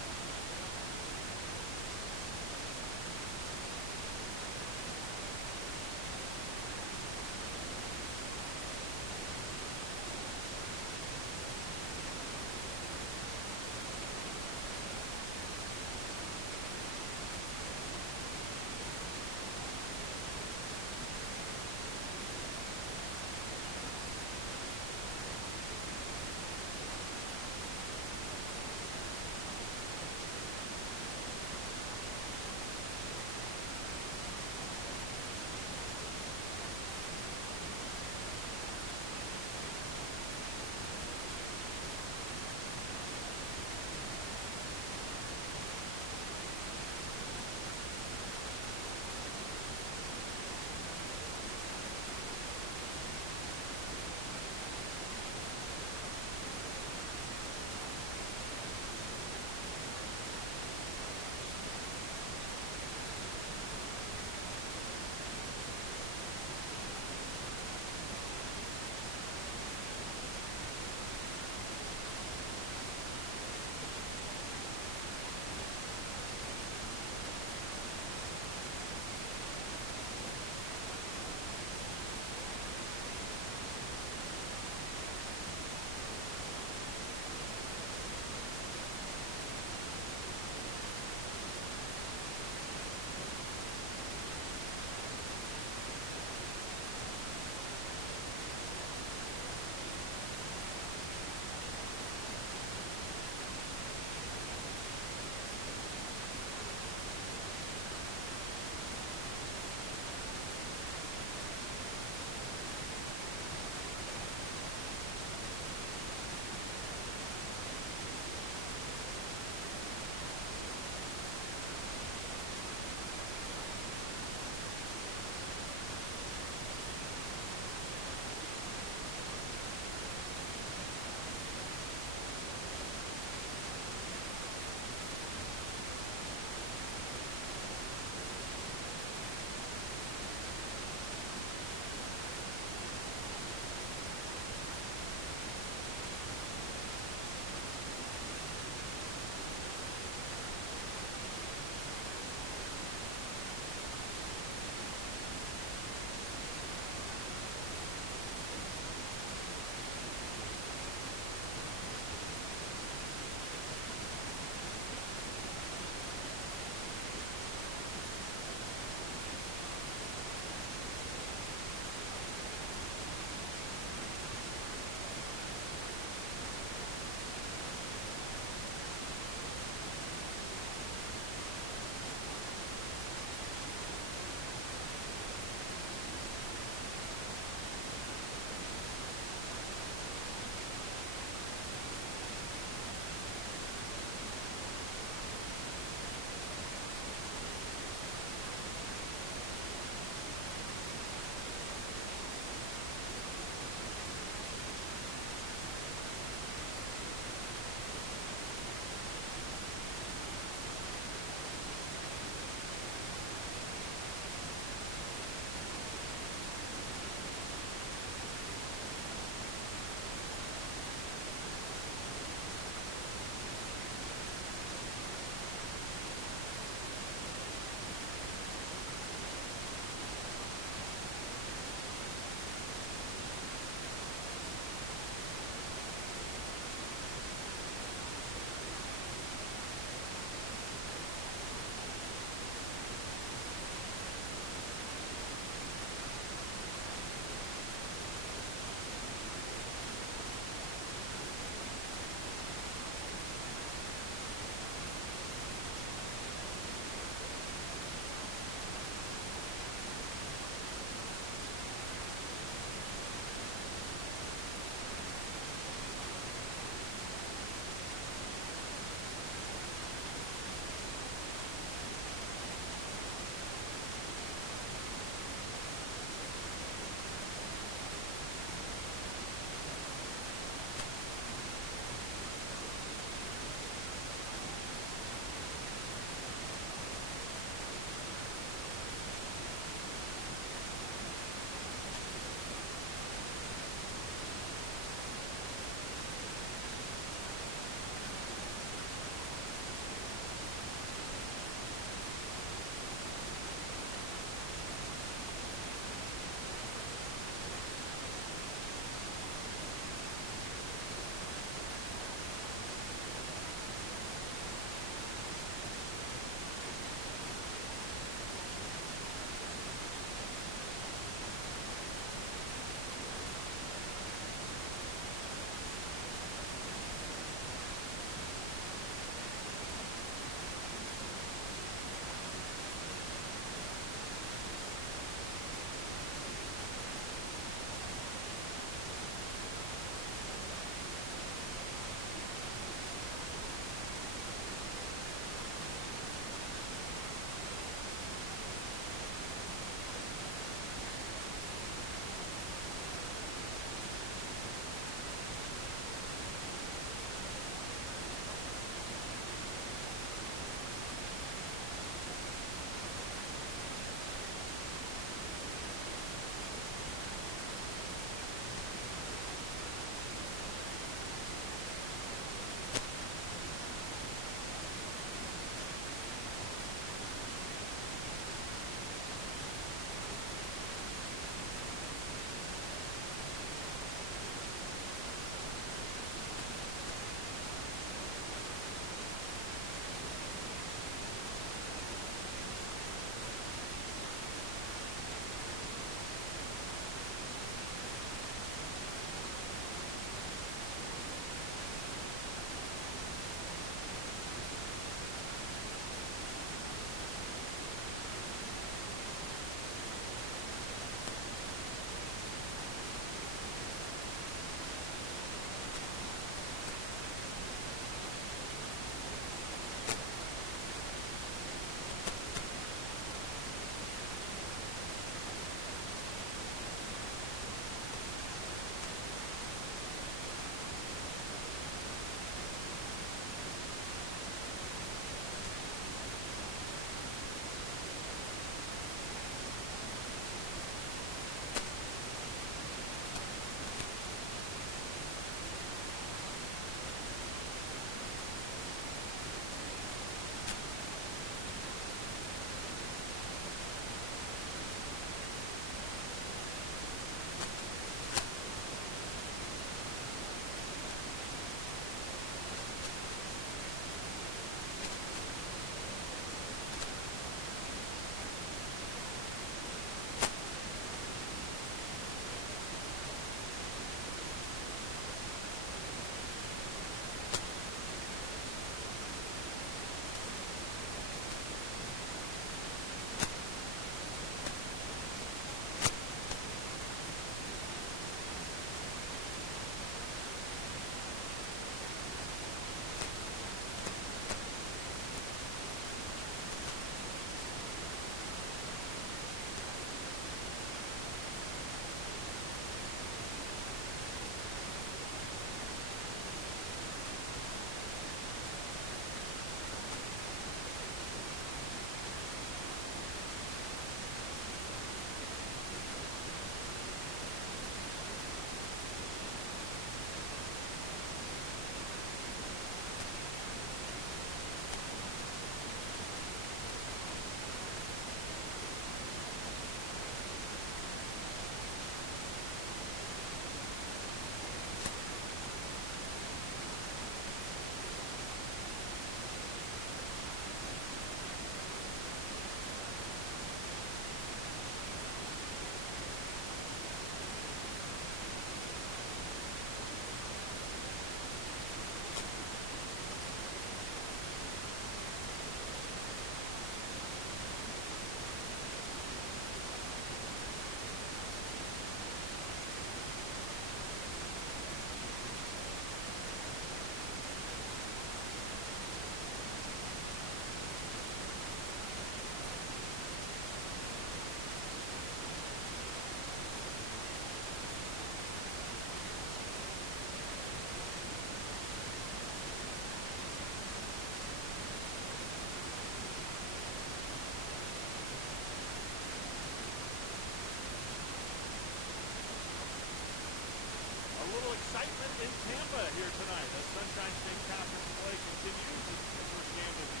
Tampa here tonight as Sunshine State Conference play continues. It's the first game of the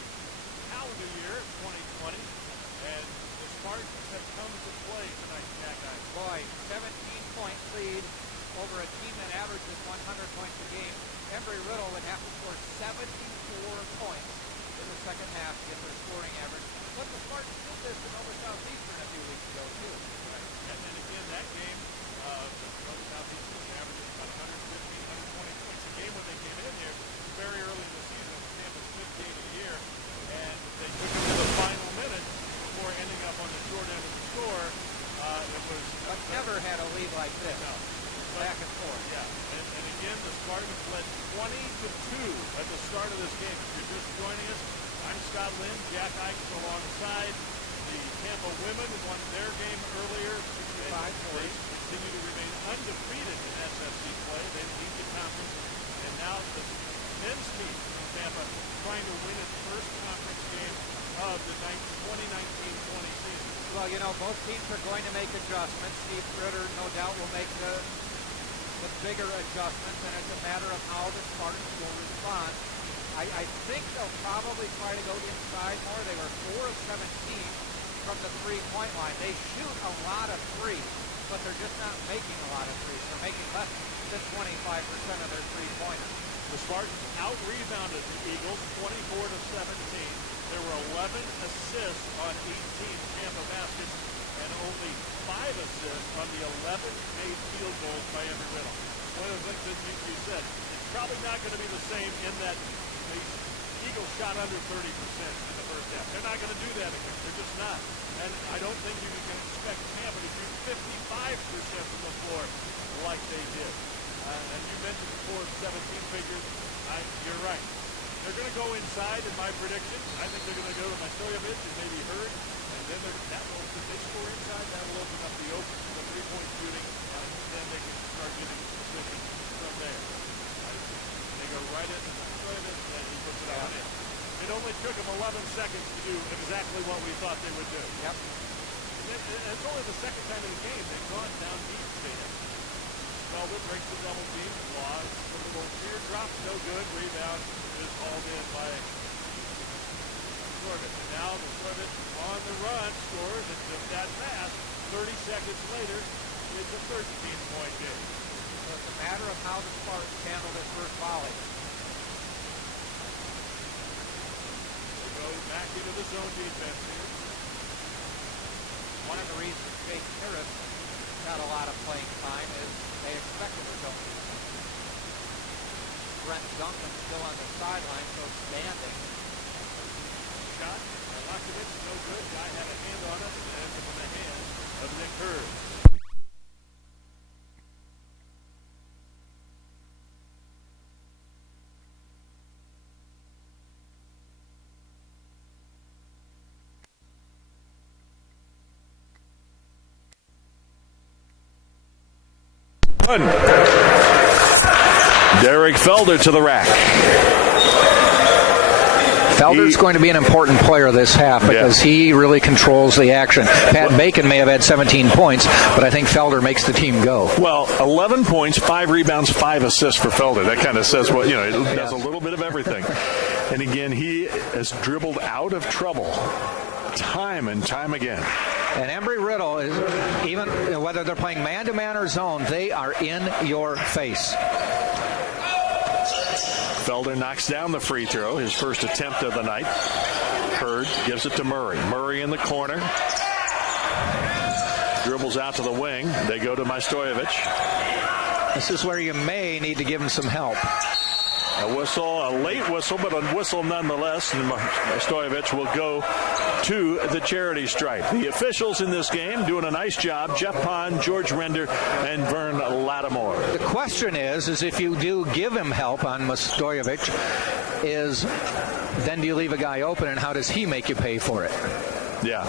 calendar year 2020, and the Spartans have come to play tonight, Jack Ice. Boy, 17-point lead over a team that averages 100 points a game. Embry Riddle would have to score 74 points in the second half to get their scoring average. But the Spartans did this to Nova Southeastern a few weeks ago, too. Right. And then again, that game, Nova Southeastern averages about 115, 120 points. The game when they came in here very early in the season, Tampa's fifth game of the year, and they took it to the final minute before ending up on the short end of the score. I've never had a lead like this. No. Back and forth. Yeah, and again, the Spartans led 20-2 at the start of this game. If you're just joining us, I'm Scott Lynn, Jack Ike alongside. The Tampa women won their game earlier. They continue to remain undefeated in SFC play. They lead the conference, and now the men's team in Tampa trying to win its first conference game of the 2019-20 season. Well, you know, both teams are going to make adjustments. Steve Ritter, no doubt, will make the bigger adjustments, and it's a matter of how the Spartans will respond. I think they'll probably try to go inside more. They were 4 of 17 from the three-point line. They shoot a lot of threes, but they're just not making a lot of threes. They're making less than 25% of their three-pointers. The Spartans out-rebounded the Eagles 24-17. There were 11 assists on 18 Tampa baskets and only 5 assists on the 11 made field goals by Embry Riddle. One of the things that you said, it's probably not going to be the same in that the Eagles shot under 30% in the first half. They're not going to do that again. They're just not. And I don't think you can expect Tampa to shoot 55% from the floor like they did. And you mentioned before 17 figures. You're right. They're going to go inside in my prediction. I think they're going to go to Stojakovic and maybe Hurd. And then if they score inside, that will open up the three-point shooting. And then they can start getting position from there. They go right in Stojakovic and he puts it out in. It only took them 11 seconds to do exactly what we thought they would do. Yep. And it's only the second time in the game they've gone down deep to him. Velvet breaks the double team. Laws. The little teardrop, no good. Rebound is hauled in by Corbett. And now the Corbett on the run scores and just that fast. 30 seconds later, it's a 13-point game. So it's a matter of how the Spartans handle this first volley. They go back into the zone defense here. One of the reasons Jake Harris got a lot of playing time is they expected a zone defense. Brent Duncan still on the sideline, so standing. Shot by Lakovic, no good. Guy had a hand on it, and it ends up in the hands of Nick Hurd. Derek Felder to the rack. Felder's going to be an important player this half because he really controls the action. Pat Bacon may have had 17 points, but I think Felder makes the team go. Well, 11 points, 5 rebounds, 5 assists for Felder. That kind of says what, it does a little bit of everything. And again, he has dribbled out of trouble time and time again. And Embry Riddle, is even whether they're playing man-to-man or zone, they are in your face. Felder knocks down the free throw, his first attempt of the night. Hurd gives it to Murray. Murray in the corner. Dribbles out to the wing. They go to Stojakovic. This is where you may need to give him some help. A whistle, a late whistle, but a whistle nonetheless. And Stojakovic will go to the charity stripe. The officials in this game doing a nice job. Jeff Pond, George Render, and Vern Lattimore. The question is if you do give him help on Stojakovic, then do you leave a guy open, and how does he make you pay for it? Yeah.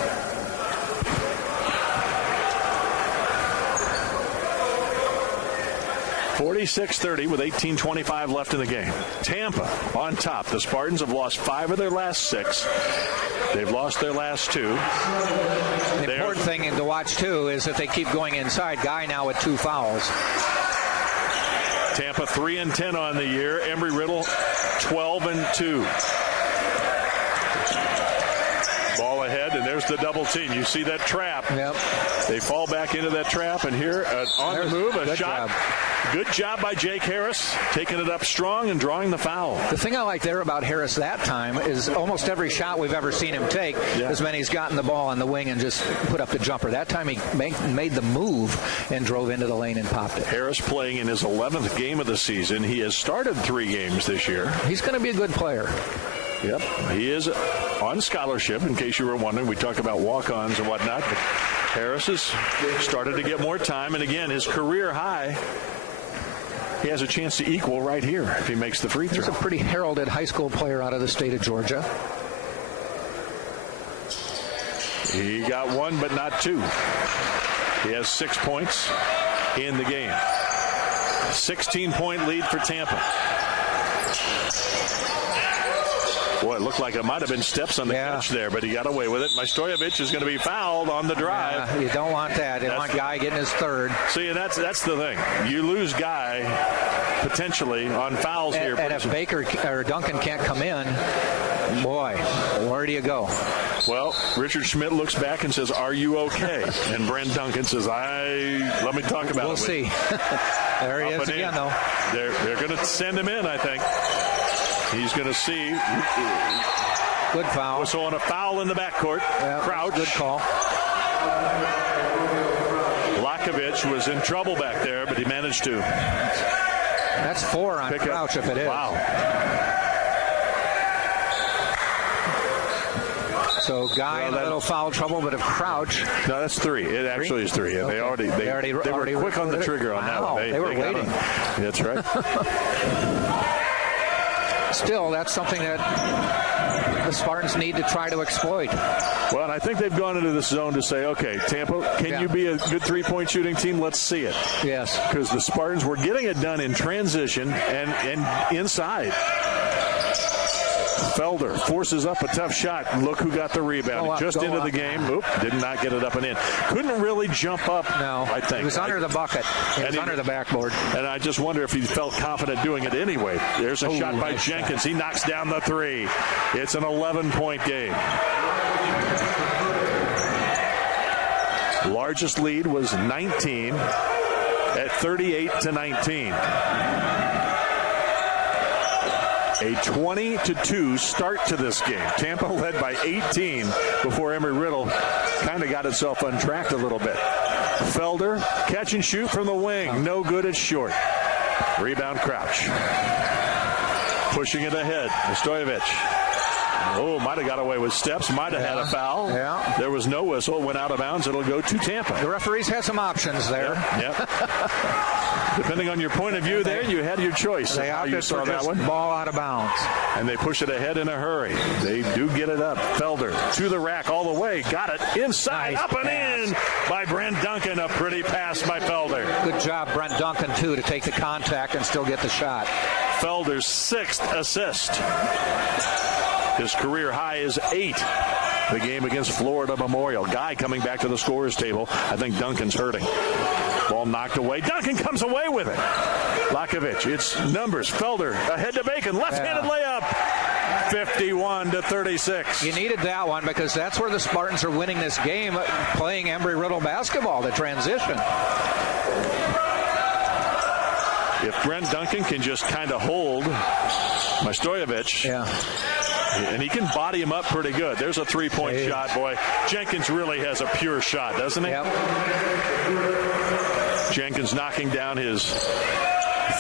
(46-30) with 18:25 left in the game. Tampa on top. The Spartans have lost 5 of their last 6. They've lost their last 2. The important thing to watch, too, is if they keep going inside. Guy now with 2 fouls. Tampa 3-10 on the year. Embry Riddle 12-2. Ball ahead, and there's the double team. You see that trap. Yep. They fall back into that trap, and here on the move, a shot. Good job by Jake Harris, taking it up strong and drawing the foul. The thing I like there about Harris that time is almost every shot we've ever seen him take is when he's gotten the ball on the wing and just put up the jumper. That time he made the move and drove into the lane and popped it. Harris playing in his 11th game of the season. He has started 3 games this year. He's going to be a good player. Yep, he is on scholarship, in case you were wondering. We talk about walk-ons and whatnot, but Harris has started to get more time, and again, his career high, he has a chance to equal right here if he makes the free throw. He's a pretty heralded high school player out of the state of Georgia. He got 1, but not 2. He has 6 points in the game. 16-point lead for Tampa. Boy, it looked like it might have been steps on the catch there, but he got away with it. Majstojevich is going to be fouled on the drive. Yeah, you don't want that. You want Guy getting his 3rd. See, and that's the thing. You lose Guy potentially on fouls here. And if Baker or Duncan can't come in, boy, where do you go? Well, Richard Schmidt looks back and says, "Are you okay?" And Brent Duncan says, "Let me talk about it." We'll see. There he is again, though. They're going to send him in, I think. He's going to see. Good foul. So on a foul in the backcourt. Yeah, Crouch. Good call. Lakovich was in trouble back there, but he managed to. That's 4 on Crouch if it is. Wow. So Guy in a little foul trouble, but if Crouch. No, that's 3. It actually is 3. Okay. They were quick on the trigger on that one. They were waiting. That's right. Still, that's something that the Spartans need to try to exploit. Well, and I think they've gone into this zone to say, okay, Tampa, can you be a good 3-point shooting team? Let's see it. Yes. Because the Spartans were getting it done in transition and inside. Felder forces up a tough shot. Look who got the rebound. Just into the game. Oop, did not get it up and in. Couldn't really jump up, no, I think. He was under the bucket. He was under the backboard. And I just wonder if he felt confident doing it anyway. There's a shot by Jenkins. He knocks down the 3. It's an 11-point game. Largest lead was 19 at 38-19. A 20-2 start to this game. Tampa led by 18 before Embry Riddle kind of got itself untracked a little bit. Felder, catch and shoot from the wing. No good, it's short. Rebound Crouch. Pushing it ahead. Majstojevich. Oh, might have got away with steps. Might have had a foul. Yeah. There was no whistle. Went out of bounds. It'll go to Tampa. The referees had some options there. Yep. Depending on your point of view there, you had your choice. They opted for just ball out of bounds. And they push it ahead in a hurry. They do get it up. Felder to the rack all the way. Got it inside, nice up and pass. In by Brent Duncan. A pretty pass by Felder. Good job, Brent Duncan, too, to take the contact and still get the shot. Felder's 6th assist. His career high is 8. The game against Florida Memorial. Guy coming back to the scorer's table. I think Duncan's hurting. Ball knocked away. Duncan comes away with it. Lakovich, it's numbers. Felder ahead to Bacon. Left-handed layup. 51-36. You needed that one because that's where the Spartans are winning this game, playing Embry Riddle basketball, the transition. If Brent Duncan can just kind of hold Majstojevich. Yeah. And he can body him up pretty good. There's a 3-point shot, boy. Jenkins really has a pure shot, doesn't he? Yep. Jenkins knocking down his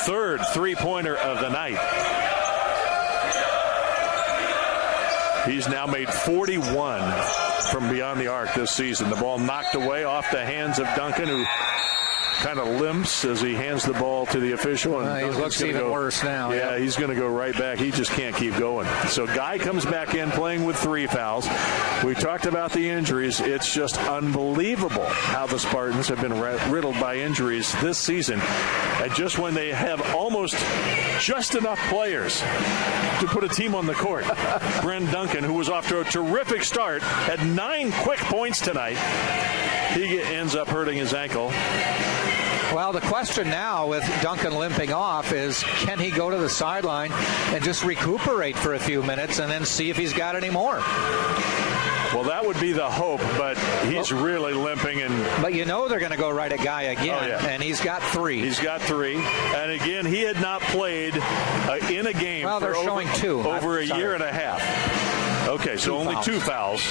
3rd 3-pointer of the night. He's now made 41 from beyond the arc this season. The ball knocked away off the hands of Duncan, who kind of limps as he hands the ball to the official. And he looks even worse now. Yeah, he's going to go right back. He just can't keep going. So Guy comes back in playing with 3 fouls. We talked about the injuries. It's just unbelievable how the Spartans have been riddled by injuries this season. And just when they have almost just enough players to put a team on the court. Brent Duncan, who was off to a terrific start, had 9 quick points tonight. He ends up hurting his ankle. Well, the question now with Duncan limping off is, can he go to the sideline and just recuperate for a few minutes and then see if he's got any more? Well, that would be the hope, but he's really limping. But you know they're going to go right at Guy again, and he's got 3. He's got 3. And again, he had not played in a game well, for they're showing over a year and a half. Okay, so only 2 fouls.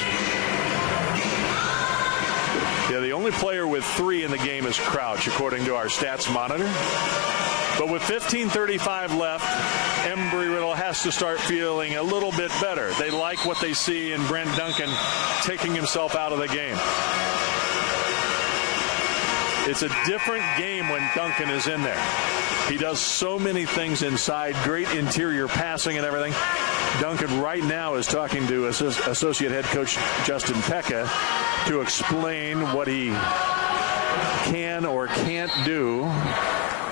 Yeah, the only player with 3 in the game is Crouch, according to our stats monitor. But with 15:35 left, Embry Riddle has to start feeling a little bit better. They like what they see in Brent Duncan taking himself out of the game. It's a different game when Duncan is in there. He does so many things inside, great interior passing and everything. Duncan right now is talking to Associate Head Coach Justin Pekka to explain what he can or can't do.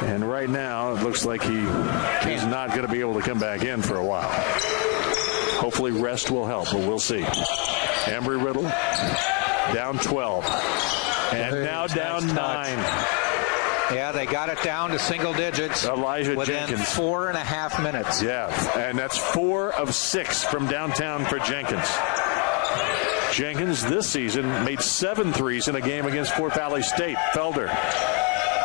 And right now, it looks like he's not going to be able to come back in for a while. Hopefully rest will help, but we'll see. Embry Riddle down 12. And now down 9. Yeah, they got it down to single digits within Jenkins. 4.5 minutes. Yeah, and that's 4 of 6 from downtown for Jenkins. Jenkins this season made 7 threes in a game against Fort Valley State. Felder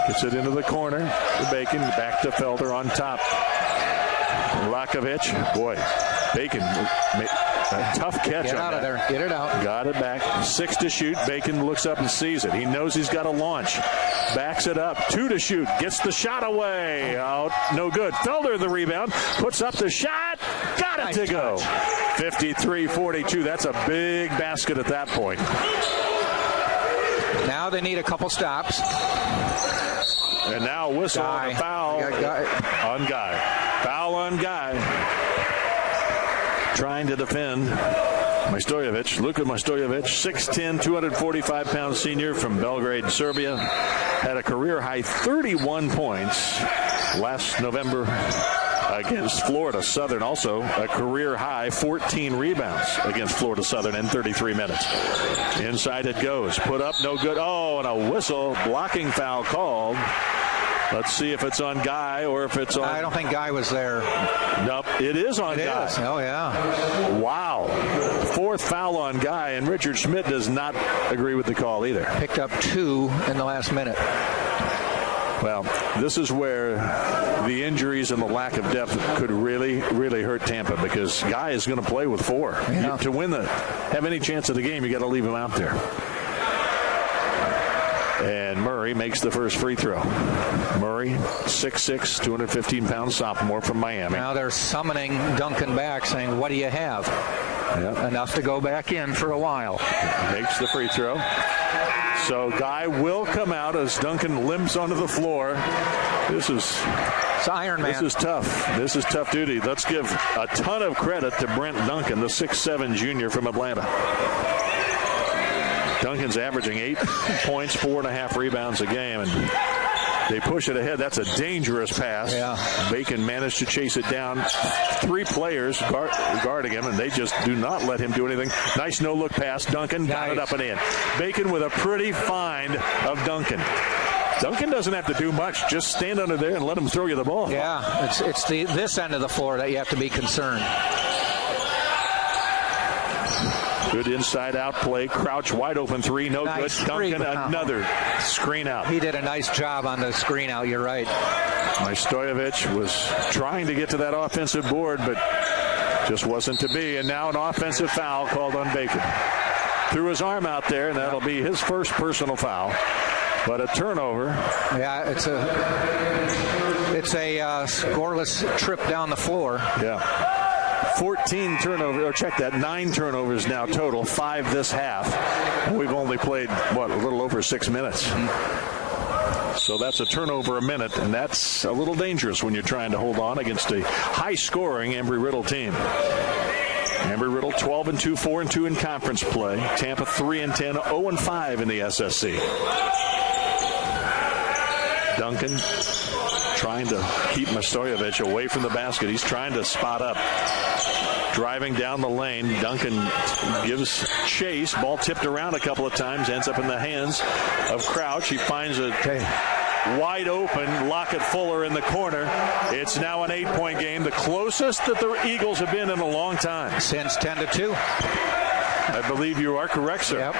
gets it into the corner to Bacon. Back to Felder on top. Lakovich. Boy, Bacon. A tough catch. Get out of there. Get it out. Got it back. 6 to shoot. Bacon looks up and sees it. He knows he's got to launch. Backs it up. 2 to shoot. Gets the shot away. Out. No good. Felder the rebound. Puts up the shot. Got it to go. 53-42. That's a big basket at that point. Now they need a couple stops. And now whistle and a foul on Guy. Foul on Guy. Trying to defend Luka Majstojevic, 6'10", 245-pound senior from Belgrade, Serbia. Had a career-high 31 points last November against Florida Southern. Also, a career-high 14 rebounds against Florida Southern in 33 minutes. Inside it goes. Put up, no good. Oh, and a whistle. Blocking foul called. Let's see if it's on Guy or if it's on... I don't think Guy was there. Nope, it is on Guy. It is. Oh, yeah. Wow. 4th foul on Guy, and Richard Schmidt does not agree with the call either. Picked up 2 in the last minute. Well, this is where the injuries and the lack of depth could really, really hurt Tampa, because Guy is going to play with 4. Yeah. To have any chance of the game, you got to leave him out there. And Murray makes the first free throw. Murray, 6'6", 215-pound sophomore from Miami. Now they're summoning Duncan back, saying, what do you have? Yep. Enough to go back in for a while. Makes the free throw. So Guy will come out as Duncan limps onto the floor. It's Iron Man. This is tough. This is tough duty. Let's give a ton of credit to Brent Duncan, the 6'7" junior from Atlanta. Duncan's averaging 8 points, 4.5 rebounds a game, and they push it ahead. That's a dangerous pass. Yeah. Bacon managed to chase it down. 3 players guarding him, and they just do not let him do anything. Nice no-look pass. Duncan got it up and in. Bacon with a pretty find of Duncan. Duncan doesn't have to do much. Just stand under there and let him throw you the ball. Yeah, it's this end of the floor that you have to be concerned. Good inside-out play. Crouch wide open 3. No good. Duncan another screen out. He did a nice job on the screen out. You're right. Majstojevic was trying to get to that offensive board, but just wasn't to be. And now an offensive foul called on Bacon. Threw his arm out there, and that'll be his first personal foul. But a turnover. Yeah, it's a scoreless trip down the floor. Yeah. 14 turnovers, or check that, 9 turnovers now total, 5 this half. We've only played, a little over 6 minutes. So that's a turnover a minute, and that's a little dangerous when you're trying to hold on against a high-scoring Embry Riddle team. Embry Riddle 12-2, 4-2 in conference play. Tampa 3-10, 0-5 in the SSC. Duncan trying to keep Majstojevic away from the basket. He's trying to spot up. Driving down the lane, Duncan gives chase. Ball tipped around a couple of times, ends up in the hands of Crouch. He finds a wide open. Lockett Fuller in the corner. It's now an 8-point game, the closest that the Eagles have been in a long time. Since 10-2. I believe you are correct, sir. Yep.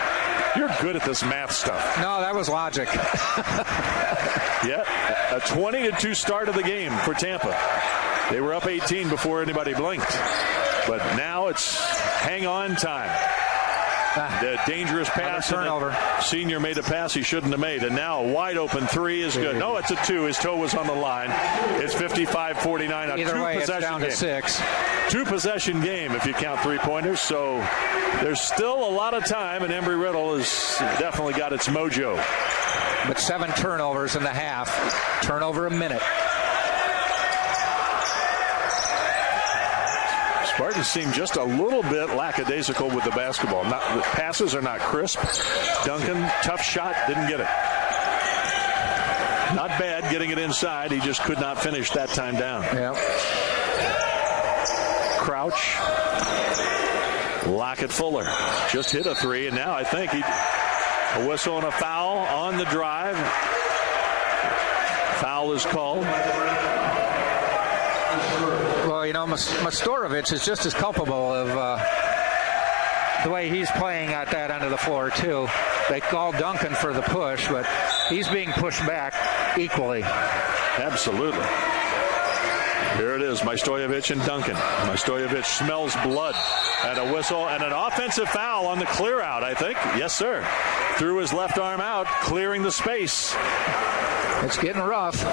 You're good at this math stuff. No, that was logic. Yeah, a 20-2 start of the game for Tampa. They were up 18 before anybody blinked. But now it's hang-on time. The dangerous pass. Turnover. Senior made a pass he shouldn't have made. And now a wide-open three is good. No, it's a 2. His toe was on the line. It's 55-49. Either way, it's down to 6. 2-possession game if you count three-pointers. So there's still a lot of time, and Embry Riddle has definitely got its mojo. But 7 turnovers in the half. Turnover a minute. Spartans seem just a little bit lackadaisical with the basketball. The passes are not crisp. Duncan, tough shot, didn't get it. Not bad getting it inside. He just could not finish that time down. Yeah. Crouch. Lockett Fuller just hit a 3, and now I think a whistle and a foul on the drive. Foul is called. Well, you know, Mastorovich is just as culpable of the way he's playing at that end of the floor, too. They call Duncan for the push, but he's being pushed back equally. Absolutely. Here it is, Majstojevic and Duncan. Majstojevic smells blood, and a whistle and an offensive foul on the clear out, I think. Yes, sir. Threw his left arm out, clearing the space. It's getting rough.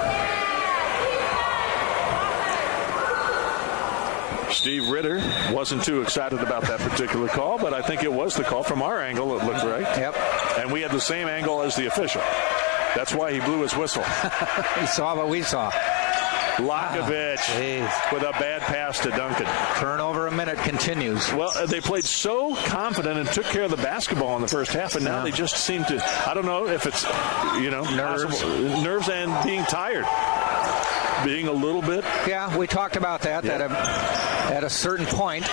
Steve Ritter wasn't too excited about that particular call, but I think it was the call. From our angle, it looked right. Yep. And we had the same angle as the official. That's why he blew his whistle. He saw what we saw. Lakovich with a bad pass to Duncan. Turnover a minute continues. Well, they played so confident and took care of the basketball in the first half, and now they just seem to, I don't know if it's, nerves and being tired. Being a little bit. Yeah, we talked about that, that at a certain point.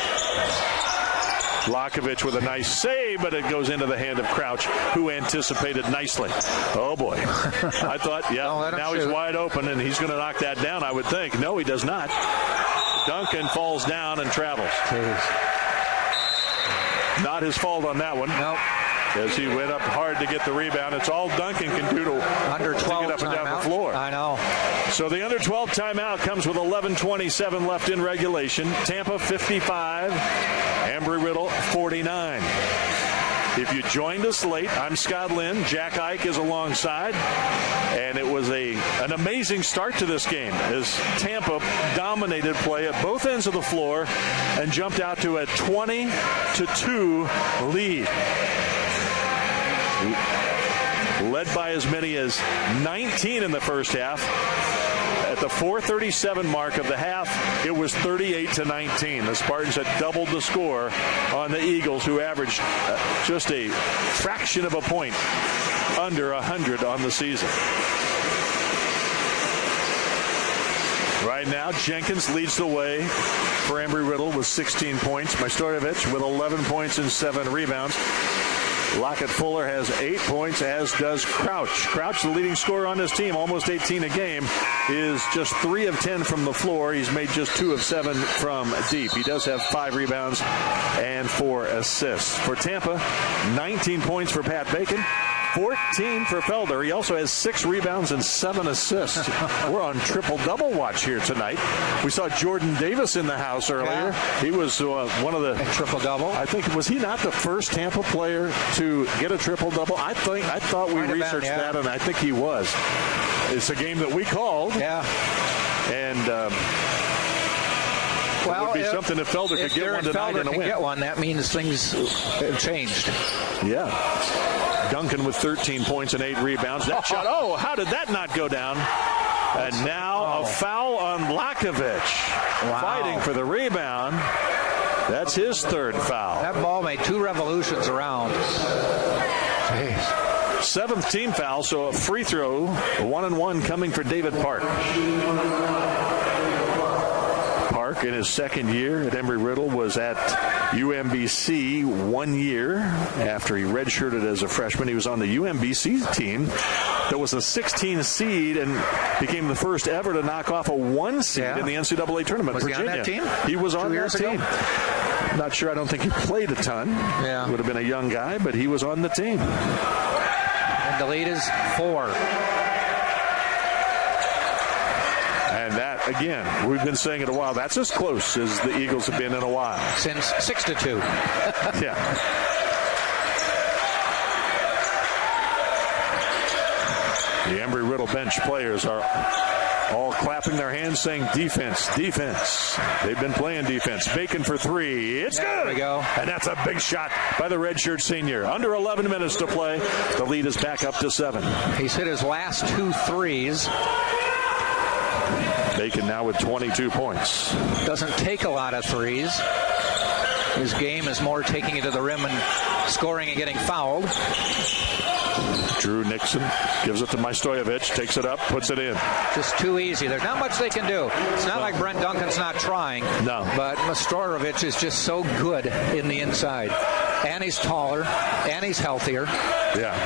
Lakovich with a nice save, but it goes into the hand of Crouch, who anticipated nicely. Oh, boy. I thought, now he's wide open, and he's going to knock that down, I would think. No, he does not. Duncan falls down and travels. Not his fault on that one. Nope. As he went up hard to get the rebound. It's all Duncan can do to under 12 get up and down the floor. I know. So the under 12 timeout comes with 11:27 left in regulation. Tampa 55, Embry Riddle 49. If you joined us late, I'm Scott Lynn. Jack Ike is alongside. And it was an amazing start to this game as Tampa dominated play at both ends of the floor and jumped out to a 20-2 lead. Led by as many as 19 in the first half. At the 4:37 mark of the half, it was 38-19. The Spartans had doubled the score on the Eagles, who averaged just a fraction of a point under 100 on the season. Right now, Jenkins leads the way for Embry Riddle with 16 points. Majstojevic with 11 points and 7 rebounds. Lockett Fuller has 8 points, as does Crouch. Crouch, the leading scorer on his team, almost 18 a game, is just 3 of 10 from the floor. He's made just 2 of 7 from deep. He does have 5 rebounds and 4 assists. For Tampa, 19 points for Pat Bacon, 14 for Felder. He also has 6 rebounds and 7 assists. We're on triple-double watch here tonight. We saw Jordan Davis in the house earlier. Yeah. He was one of the triple-double. I think, was he not the first Tampa player to get a triple-double? I thought we researched that, and I think he was. It's a game that we called. Yeah. And it would be something if Felder could get one tonight and a win. Get one, that means things have changed. Yeah. Duncan with 13 points and 8 rebounds. That shot, how did that not go down? And now a foul on Lakovich. Fighting for the rebound. That's his 3rd foul. That ball made 2 revolutions around. Jeez. 7th team foul, so a free throw, 1-1 coming for David Park. mark in his second year at Embry-Riddle, was at UMBC 1 year after he redshirted as a freshman. He was on the UMBC team that was a 16 seed and became the first ever to knock off a 1 seed in the NCAA tournament. Was Virginia. he on that team? He was on that team. Not sure. I don't think he played a ton. Yeah. Would have been a young guy, but he was on the team. And the lead is 4. And that, again, we've been saying it a while. That's as close as the Eagles have been in a while. Since 6-2. Yeah. The Embry-Riddle bench players are all clapping their hands saying defense, defense. They've been playing defense. Bacon for 3. It's good. There we go. And that's a big shot by the redshirt senior. Under 11 minutes to play. The lead is back up to 7. He's hit his last 2 threes. Bacon now with 22 points. Doesn't take a lot of threes. His game is more taking it to the rim and scoring and getting fouled. Drew Nixon gives it to Majstojevich, takes it up, puts it in. Just too easy. There's not much they can do. It's not like Brent Duncan's not trying. No. But Majstojevich is just so good in the inside. And he's taller, and he's healthier. Yeah.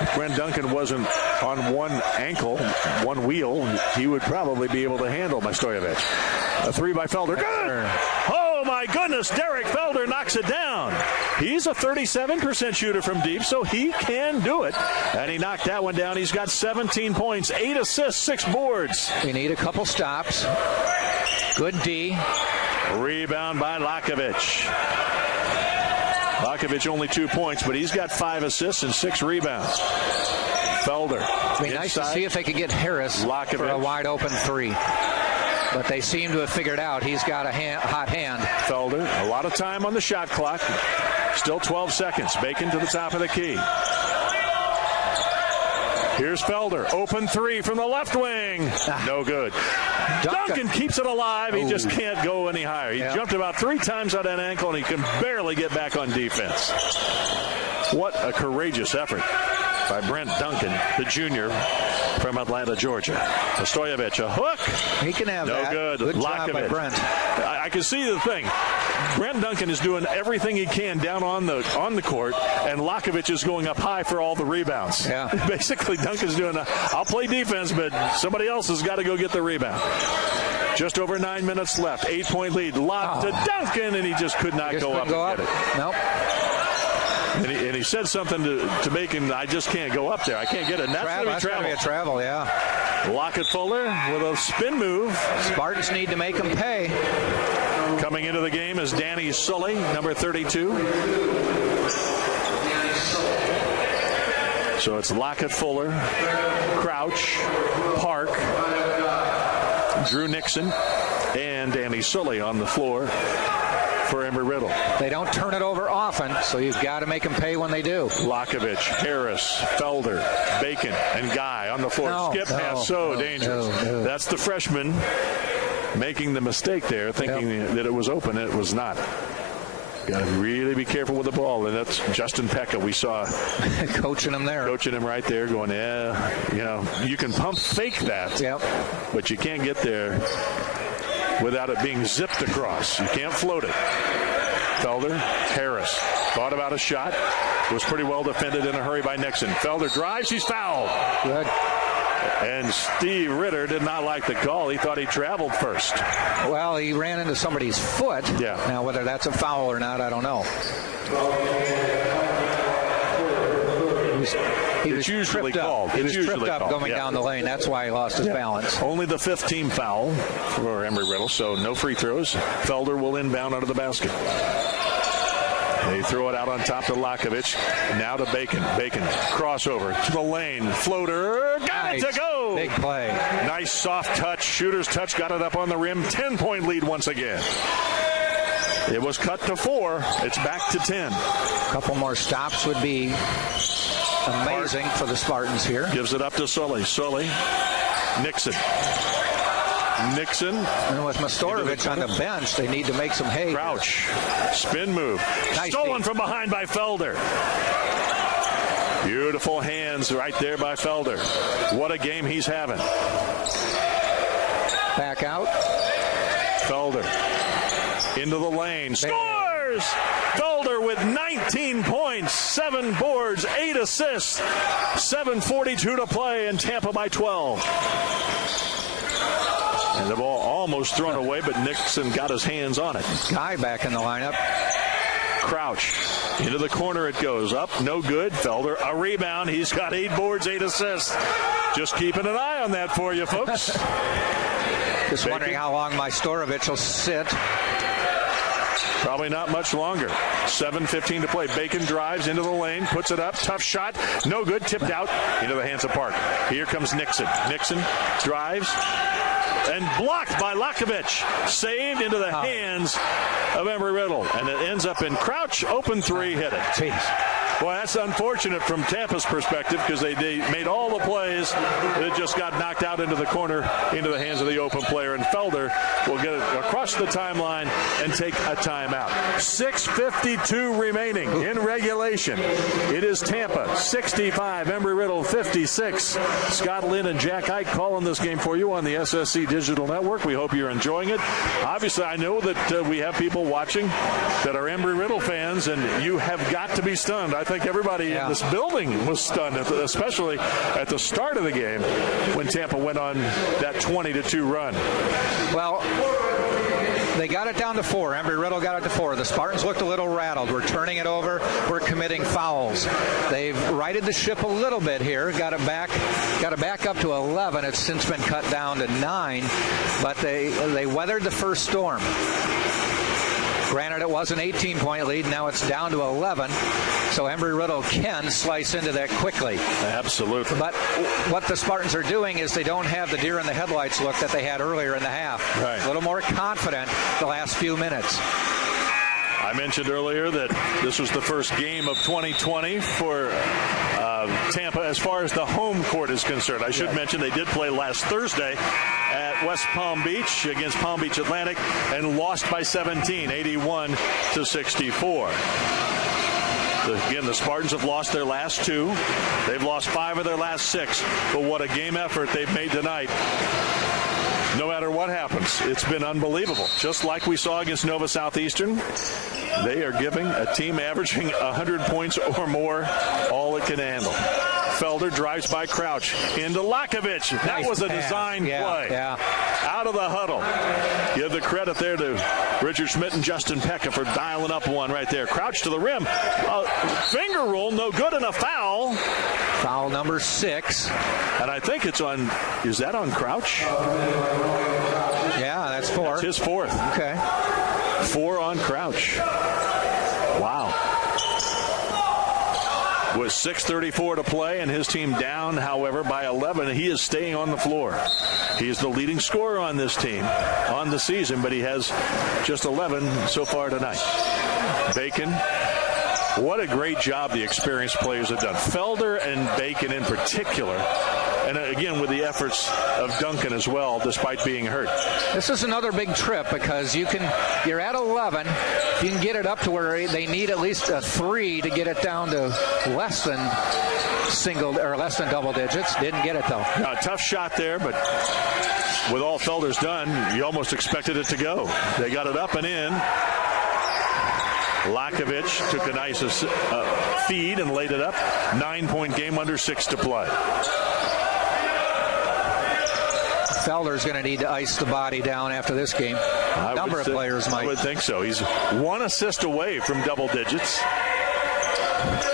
If Brent Duncan wasn't on one ankle, one wheel, he would probably be able to handle Majstojevich. A 3 by Felder. Good! Oh, my goodness. Derek Felder knocks it down. He's a 37% shooter from deep, so he can do it. And he knocked that one down. He's got 17 points, 8 assists, 6 boards. We need a couple stops. Good D. Rebound by Lakovic. Lakovic only 2 points, but he's got 5 assists and 6 rebounds. Felder. It'd be nice to see if they could get Harris for a wide open 3. But they seem to have figured out he's got a hot hand. Felder, a lot of time on the shot clock. Still 12 seconds. Bacon to the top of the key. Here's Felder. Open 3 from the left wing. No good. Duncan keeps it alive. He just can't go any higher. He jumped about 3 times on that ankle, and he can barely get back on defense. What a courageous effort by Brent Duncan, the junior from Atlanta, Georgia. Majstojevich, a hook. He can have that. No good. Good job by Brent. I can see the thing. Brent Duncan is doing everything he can down on the court, and Lakovic is going up high for all the rebounds. Yeah. Basically, Duncan's doing I'll play defense, but somebody else has got to go get the rebound. Just over 9 minutes left. 8-point lead. Lob to Duncan, and he just could not go up and get it. Nope. And he said something to Bacon, I just can't go up there. I can't get it. And that's going to be travel. Be a travel, yeah. Lockett Fuller with a spin move. Spartans need to make him pay. Coming into the game is Danny Sully, number 32. So it's Lockett Fuller, Crouch, Park, Drew Nixon, and Danny Sully on the floor for Embry-Riddle. They don't turn it over often, so you've got to make them pay when they do. Lakovic, Harris, Felder, Bacon, and Guy on the floor. Skip pass, dangerous. That's the freshman making the mistake there, thinking that it was open. It was not. Got to really be careful with the ball, and that's Justin Pekka. We saw coaching him there, coaching him right there, going, you can pump fake that, but you can't get there without it being zipped across. You can't float it. Felder, Harris thought about a shot. Was pretty well defended in a hurry by Nixon. Felder drives. He's fouled. Good. And Steve Ritter did not like the call. He thought he traveled first. Well, he ran into somebody's foot. Yeah. Now, whether that's a foul or not, I don't know. He was usually called. He was tripped up going down the lane. That's why he lost his balance. Only the 5th team foul for Embry-Riddle, so no free throws. Felder will inbound under the basket. They throw it out on top to Lakovic. Now to Bacon. Bacon crossover to the lane. Floater. Got it to go. Big play. Nice soft touch. Shooter's touch. Got it up on the rim. 10-point lead once again. It was cut to 4. It's back to 10. A couple more stops would be amazing for the Spartans here. Gives it up to Sully. Sully. Nixon. Nixon. And with Majstojevich on the bench, they need to make some hay. Crouch. Spin move. Nice Stolen from behind by Felder. Beautiful hands right there by Felder. What a game he's having. Back out. Felder into the lane. Scores! Felder with 19 points, 7 boards, 8 assists. 7:42 to play, and Tampa by 12. And the ball almost thrown away, but Nixon got his hands on it. Guy back in the lineup. Crouch. Into the corner it goes. Up, no good. Felder, a rebound. He's got 8 boards, 8 assists. Just keeping an eye on that for you, folks. Just wondering how long Majstorovic will sit. Probably not much longer. 7:15 to play. Bacon drives into the lane, puts it up. Tough shot. No good. Tipped out into the hands of Park. Here comes Nixon. Nixon drives and blocked by Lakovic. Saved into the hands of Embry Riddle. And it ends up in Crouch. Open three, hit it. Jeez. Boy, that's unfortunate from Tampa's perspective because they made all the plays. It just got knocked out into the corner, into the hands of the open player. And Felder will get it across the timeline and take a timeout. 6:52 remaining in regulation. It is Tampa 65, Embry Riddle 56. Scott Lynn and Jack Ike calling this game for you on the SSC Digital Network. We hope you're enjoying it. Obviously, I know that we have people watching that are Embry Riddle fans, and you have got to be stunned. I think everybody in this building was stunned, especially at the start of the game when Tampa went on that 20-2 run. Well, they got it down to 4. Embry Riddle got it to 4. The Spartans looked a little rattled. We're turning it over. We're committing fouls. They've righted the ship a little bit here. Got it back up to 11. It's since been cut down to 9, but they weathered the first storm. Granted, it was an 18-point lead. Now it's down to 11. So Embry Riddle can slice into that quickly. Absolutely. But what the Spartans are doing is they don't have the deer in the headlights look that they had earlier in the half. Right. A little more confident the last few minutes. I mentioned earlier that this was the first game of 2020 for Tampa as far as the home court is concerned. I should mention they did play last Thursday at West Palm Beach against Palm Beach Atlantic and lost by 17, 81-64. Again, the Spartans have lost their last 2. They've lost 5 of their last 6. But what a game effort they've made tonight. No matter what happens, it's been unbelievable. Just like we saw against Nova Southeastern, they are giving a team averaging 100 points or more all it can handle. Felder drives by Crouch into Lakovic. That was a design play. Yeah. Out of the huddle. Give the credit there to Richard Schmidt and Justin Pekka for dialing up one right there. Crouch to the rim. Finger roll, no good, and a foul. Foul number 6. And I think it's on, is that on Crouch? Yeah, that's 4. That's his 4th. Okay. 4 on Crouch. Wow. With 6:34 to play and his team down, however, by 11, he is staying on the floor. He is the leading scorer on this team on the season, but he has just 11 so far tonight. Bacon. What a great job the experienced players have done. Felder and Bacon in particular. And again, with the efforts of Duncan as well, despite being hurt. This is another big trip because you're at 11. You can get it up to where they need at least a 3 to get it down to less than double digits. Didn't get it though. A tough shot there, but with all Felder's done, you almost expected it to go. They got it up and in. Lakovic took a nice feed and laid it up. 9-point game, under 6 to play. Felder's going to need to ice the body down after this game. A number of players might. I would think so. He's 1 assist away from double digits.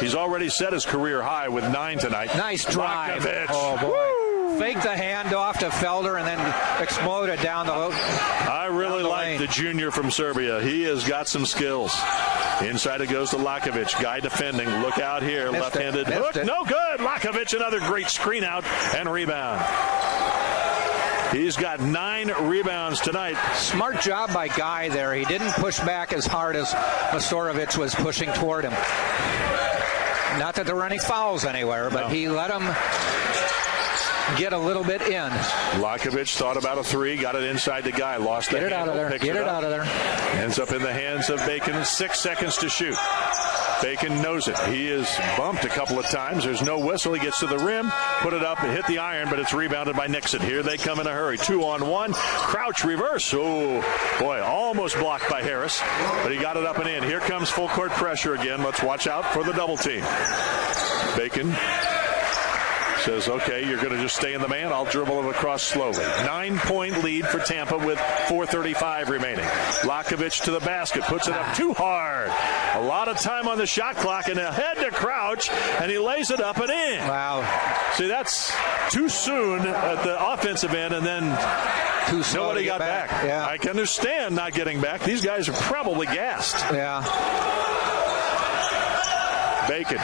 He's already set his career high with 9 tonight. Nice drive. Lakovic. Oh, boy. Woo! Faked the handoff to Felder and then exploded down the low. I really like lane. the junior from Serbia. He has got some skills. Inside it goes to Lakovic. Guy defending. Look out here. Left-handed hook. No good. Lakovic, another great screen out and rebound. He's got 9 rebounds tonight. Smart job by Guy there. He didn't push back as hard as Majstorovic was pushing toward him. Not that there were any fouls anywhere, but he let him get a little bit in. Lakovic thought about a 3, got it inside the Guy, lost the handle. Get it out of there. Ends up in the hands of Bacon. 6 seconds to shoot. Bacon knows it. He is bumped a couple of times. There's no whistle. He gets to the rim, put it up and hit the iron, but it's rebounded by Nixon. Here they come in a hurry. 2-on-1. Crouch reverse. Oh, boy, almost blocked by Harris, but he got it up and in. Here comes full court pressure again. Let's watch out for the double team. Bacon says, okay, you're going to just stay in the man. I'll dribble it across slowly. 9-point lead for Tampa with 4:35 remaining. Lakovic to the basket, puts it up too hard. A lot of time on the shot clock, and ahead to Crouch, and he lays it up and in. Wow. See, that's too soon at the offensive end, and then too slow nobody to get got back. Yeah. I can understand not getting back. These guys are probably gassed. Yeah. Bacon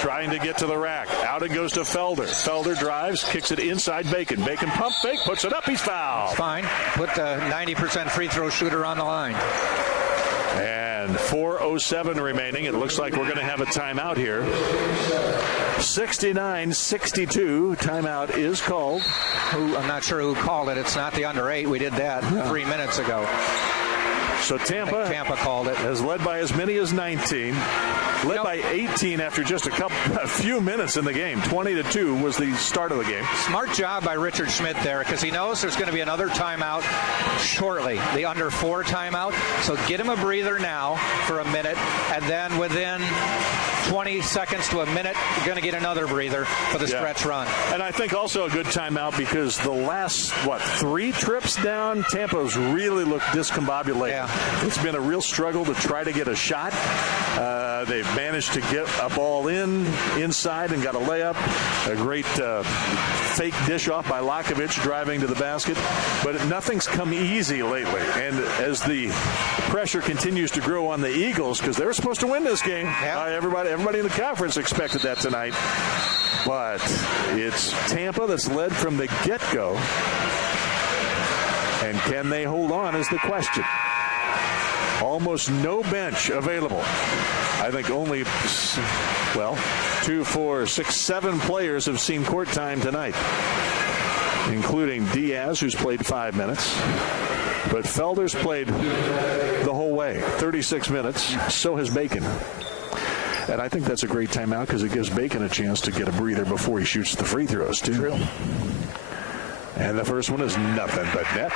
trying to get to the rack. Out it goes to Felder. Felder drives, kicks it inside Bacon. Bacon pump fake, puts it up, he's fouled. Fine. Put the 90% free throw shooter on the line. And 4:07 remaining. It looks like we're going to have a timeout here. 69-62. Timeout is called. I'm not sure who called it. It's not the under 8. We did that 3 minutes ago. So Tampa called it. has led by as many as 19. Led by 18 after just a few minutes in the game. 20-2 was the start of the game. Smart job by Richard Schmidt there, because he knows there's going to be another timeout shortly, the under 4 timeout. So get him a breather now for a minute, and then within 20 seconds to a minute, you're going to get another breather for the stretch run. And I think also a good timeout because the last, 3 trips down, Tampa's really looked discombobulated. Yeah. It's been a real struggle to try to get a shot. They've managed to get a ball inside and got a layup. A great fake dish off by Lakovic driving to the basket. But nothing's come easy lately. And as the pressure continues to grow on the Eagles, because they're supposed to win this game, everybody in the conference expected that tonight. But it's Tampa that's led from the get-go. And can they hold on is the question. Almost no bench available. I think only, 2, 4, 6, 7 players have seen court time tonight, including Diaz, who's played 5 minutes. But Felder's played the whole way, 36 minutes. So has Bacon. And I think that's a great timeout because it gives Bacon a chance to get a breather before he shoots the free throws, too. True. And the first one is nothing but net.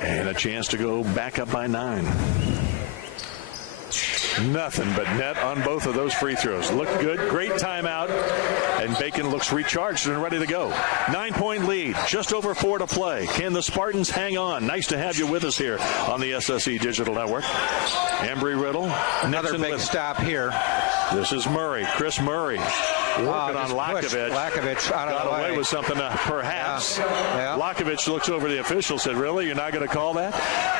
And a chance to go back up by 9. Nothing but net on both of those free throws. Look good. Great timeout. And Bacon looks recharged and ready to go. 9-point lead. Just over 4 to play. Can the Spartans hang on? Nice to have you with us here on the SSE Digital Network. Embry Riddle. Another big stop here. This is Murray. Chris Murray. Working on Lakovic. Lakovic out of the way. Got away with something, perhaps. Yeah. Lakovic looks over the official, said, really? You're not going to call that?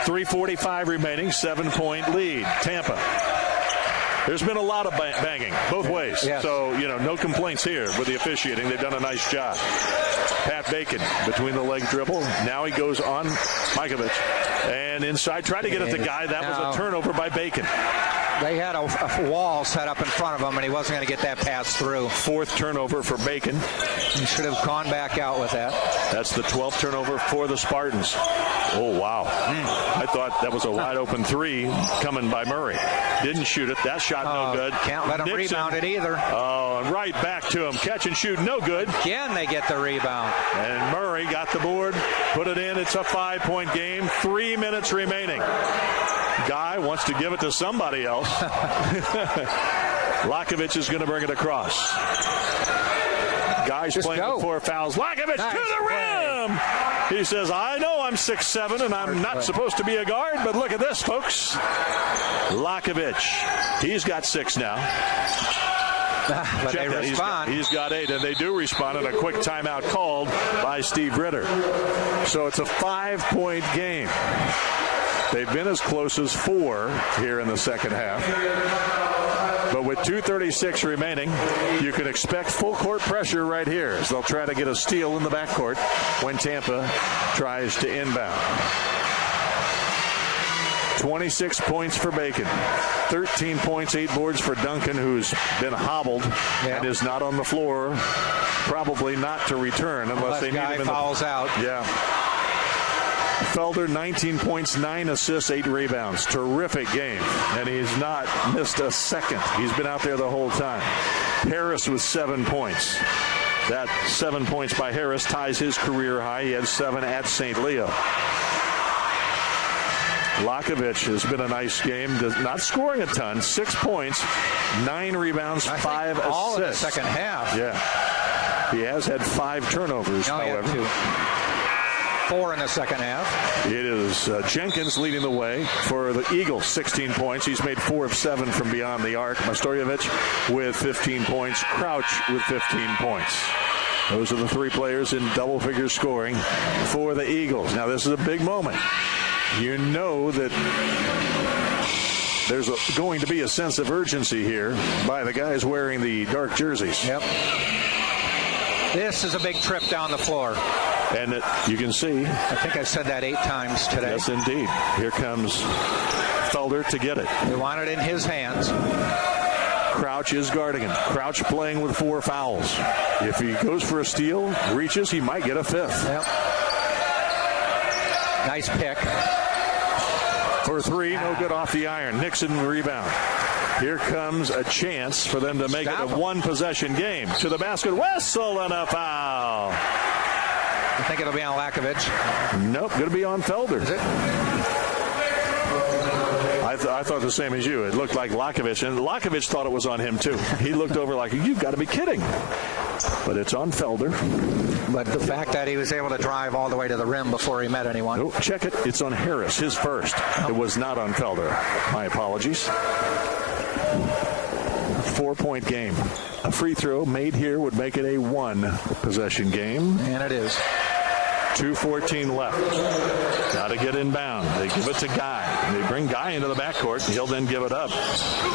3:45 remaining, 7-point lead. Tampa. There's been a lot of banging both ways. Yes. So, no complaints here with the officiating. They've done a nice job. Pat Bacon between the leg dribble. Now he goes on Lakovic. And inside, tried to get it to Guy. That was a turnover by Bacon. They had a wall set up in front of him, and he wasn't going to get that pass through. 4th turnover for Bacon. He should have gone back out with that. That's the 12th turnover for the Spartans. Oh, wow. I thought that was a wide-open 3 coming by Murray. Didn't shoot it. That shot no good. Can't let him rebound it either. Oh, and right back to him. Catch and shoot, no good. Again, they get the rebound. And Murray got the board, put it in. It's a 5-point game. 3 minutes remaining. Guy wants to give it to somebody else. Lakovic is going to bring it across. Guy's Just playing go. with 4 fouls. Lakovic Nice to the rim. He says, I know I'm 6'7", and I'm not supposed to be a guard, but look at this, folks. Lakovic, he's got 6 now. But they respond. He's got 8, and they do respond in a quick timeout called by Steve Ritter. So it's a 5-point game. They've been as close as 4 here in the second half. But with 2:36 remaining, you can expect full court pressure right here as they'll try to get a steal in the backcourt when Tampa tries to inbound. 26 points for Bacon. 13 points, 8 boards for Duncan, who's been hobbled and is not on the floor. Probably not to return unless they need him in fouls out. Yeah. Felder, 19 points, 9 assists, 8 rebounds. Terrific game, and he's not missed a second. He's been out there the whole time. Harris with 7 points. That 7 points by Harris ties his career high. He had 7 at St. Leo. Lakovich has been a nice game, not scoring a ton. 6 points, 9 rebounds, 5 assists. All in the second half. Yeah. He has had 5 turnovers, however. 4 in the second half. It is Jenkins leading the way for the Eagles, 16 points. He's made 4 of 7 from beyond the arc. Mastorjevich with 15 points. Crouch with 15 points. Those are the 3 players in double-figure scoring for the Eagles. Now, this is a big moment. You know that there's going to be a sense of urgency here by the guys wearing the dark jerseys. Yep. This is a big trip down the floor. And you can see. I think I said that 8 times today. Yes, indeed. Here comes Felder to get it. They want it in his hands. Crouch is guarding him. Crouch playing with 4 fouls. If he goes for a steal, reaches, he might get a 5th. Yep. Nice pick. For 3, no good off the iron. Nixon rebound. Here comes a chance for them to make it a 1-possession game. To the basket, whistle, and a foul. You think it'll be on Lakovich? Nope, going to be on Felder. Is it? I thought the same as you. It looked like Lakovich, and Lakovich thought it was on him, too. He looked over like, you've got to be kidding. But it's on Felder. But the fact that he was able to drive all the way to the rim before he met anyone. Oh, check it. It's on Harris, his first. It was not on Felder. My apologies. 4-point game. A free throw made here would make it a 1-possession game. And it is. 2:14 left. Got to get inbound. They give it to Guy. They bring Guy into the backcourt. He'll then give it up.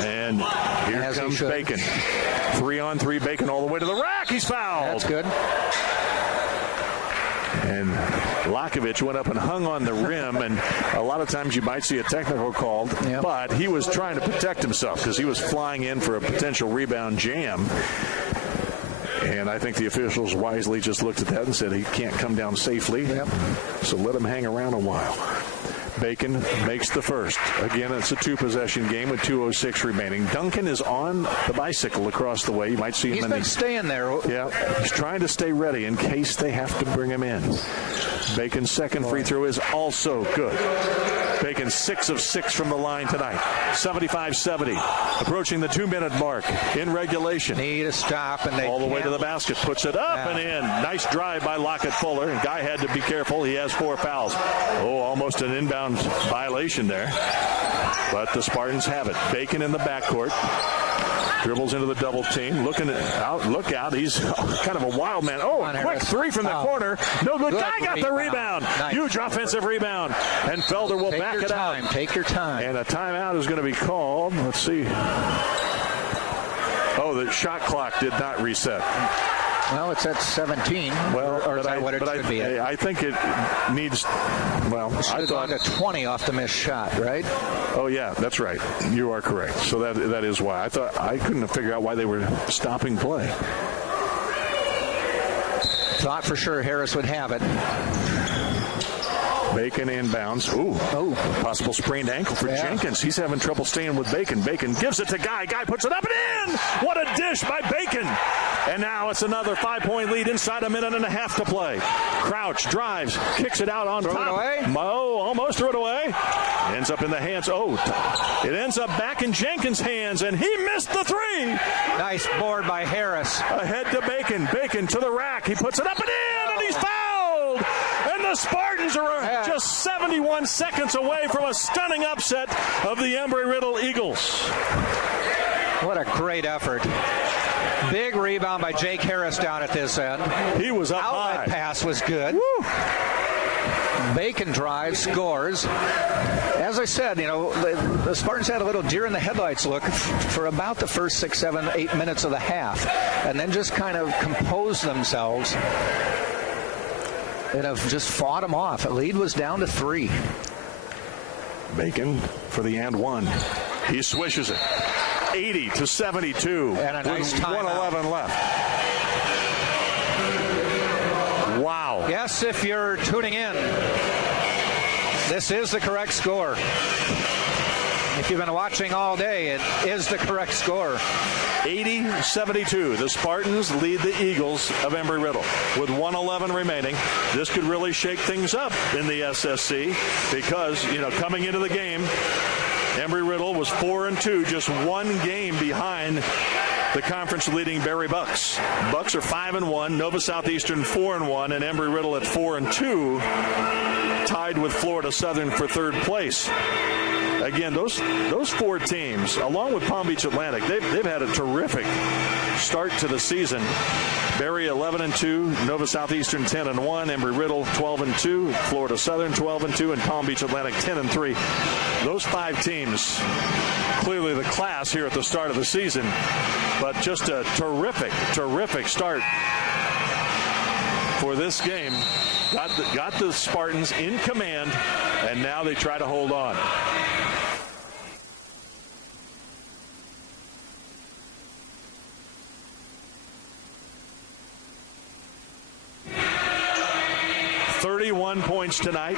And here comes Bacon. 3-on-3 Bacon all the way to the rack. He's fouled. That's good. And Lakovich went up and hung on the rim, and a lot of times you might see a technical called, but he was trying to protect himself because he was flying in for a potential rebound jam. And I think the officials wisely just looked at that and said he can't come down safely, so let him hang around a while. Bacon makes the first. Again, it's a 2-possession game with 2:06 remaining. Duncan is on the bicycle across the way. You might see him. He's been staying there. Yeah, he's trying to stay ready in case they have to bring him in. Bacon's second free throw is also good. Bacon 6 of 6 from the line tonight. 75-70. Approaching the 2-minute mark in regulation. Need a stop, and they all the way to the basket. Puts it up and in. Nice drive by Lockett Fuller. And Guy had to be careful. He has 4 fouls. Oh, almost an inbound violation there. But the Spartans have it. Bacon in the backcourt. Dribbles into the double team. Looking out. Look out. He's kind of a wild man. Oh, a quick 3 from the corner. No good. Guy got the rebound. Nice. Huge offensive rebound. And Felder will back it out. Take your time. And a timeout is going to be called. Let's see. Oh, the shot clock did not reset. Well, it's at 17. Well, or is that what it should be at? I think it needs. Well, I thought a 20 off the missed shot, right? Oh yeah, that's right. You are correct. So that is why I thought I couldn't figure out why they were stopping play. Thought for sure Harris would have it. Bacon inbounds. Ooh. Possible sprained ankle for Jenkins. He's having trouble staying with Bacon. Bacon gives it to Guy. Guy puts it up and in. What a dish by Bacon. And now it's another 5-point lead inside a minute and a half to play. Crouch drives, kicks it out on top. Throw it away. Mo almost threw it away. Ends up in the hands. It ends up back in Jenkins' hands, and he missed the 3. Nice board by Harris. Ahead to Bacon. Bacon to the rack. He puts it up and in, and he's fouled. And the Spartans are just 71 seconds away from a stunning upset of the Embry-Riddle Eagles. What a great effort. Big rebound by Jake Harris down at this end. He was up high. Outlet pass was good. Woo. Bacon drives, scores. As I said, the Spartans had a little deer in the headlights look for about the first 6, 7, 8 minutes of the half, and then just kind of composed themselves and have just fought them off. The lead was down to 3. Bacon for the and 1. He swishes it. 80-72. And a nice with timeout. 1:11 left. Wow. Yes, if you're tuning in, This is the correct score. If you've been watching all day, it is the correct score. 80-72. The Spartans lead the Eagles of Embry-Riddle. With 1:11 remaining, this could really shake things up in the SSC because, coming into the game, Embry-Riddle was 4-2, just one game behind the conference-leading Berry Bucks. Bucks are 5-1, Nova Southeastern 4-1, and Embry-Riddle at 4-2, tied with Florida Southern for third place. Again, those four teams, along with Palm Beach Atlantic, they've had a terrific start to the season. Berry 11-2, Nova Southeastern 10-1, Embry-Riddle 12-2, Florida Southern 12-2, and Palm Beach Atlantic 10-3. Those five teams, clearly the class here at the start of the season, but just a terrific start for this game. Got the Spartans in command, and now they try to hold on. .31 points tonight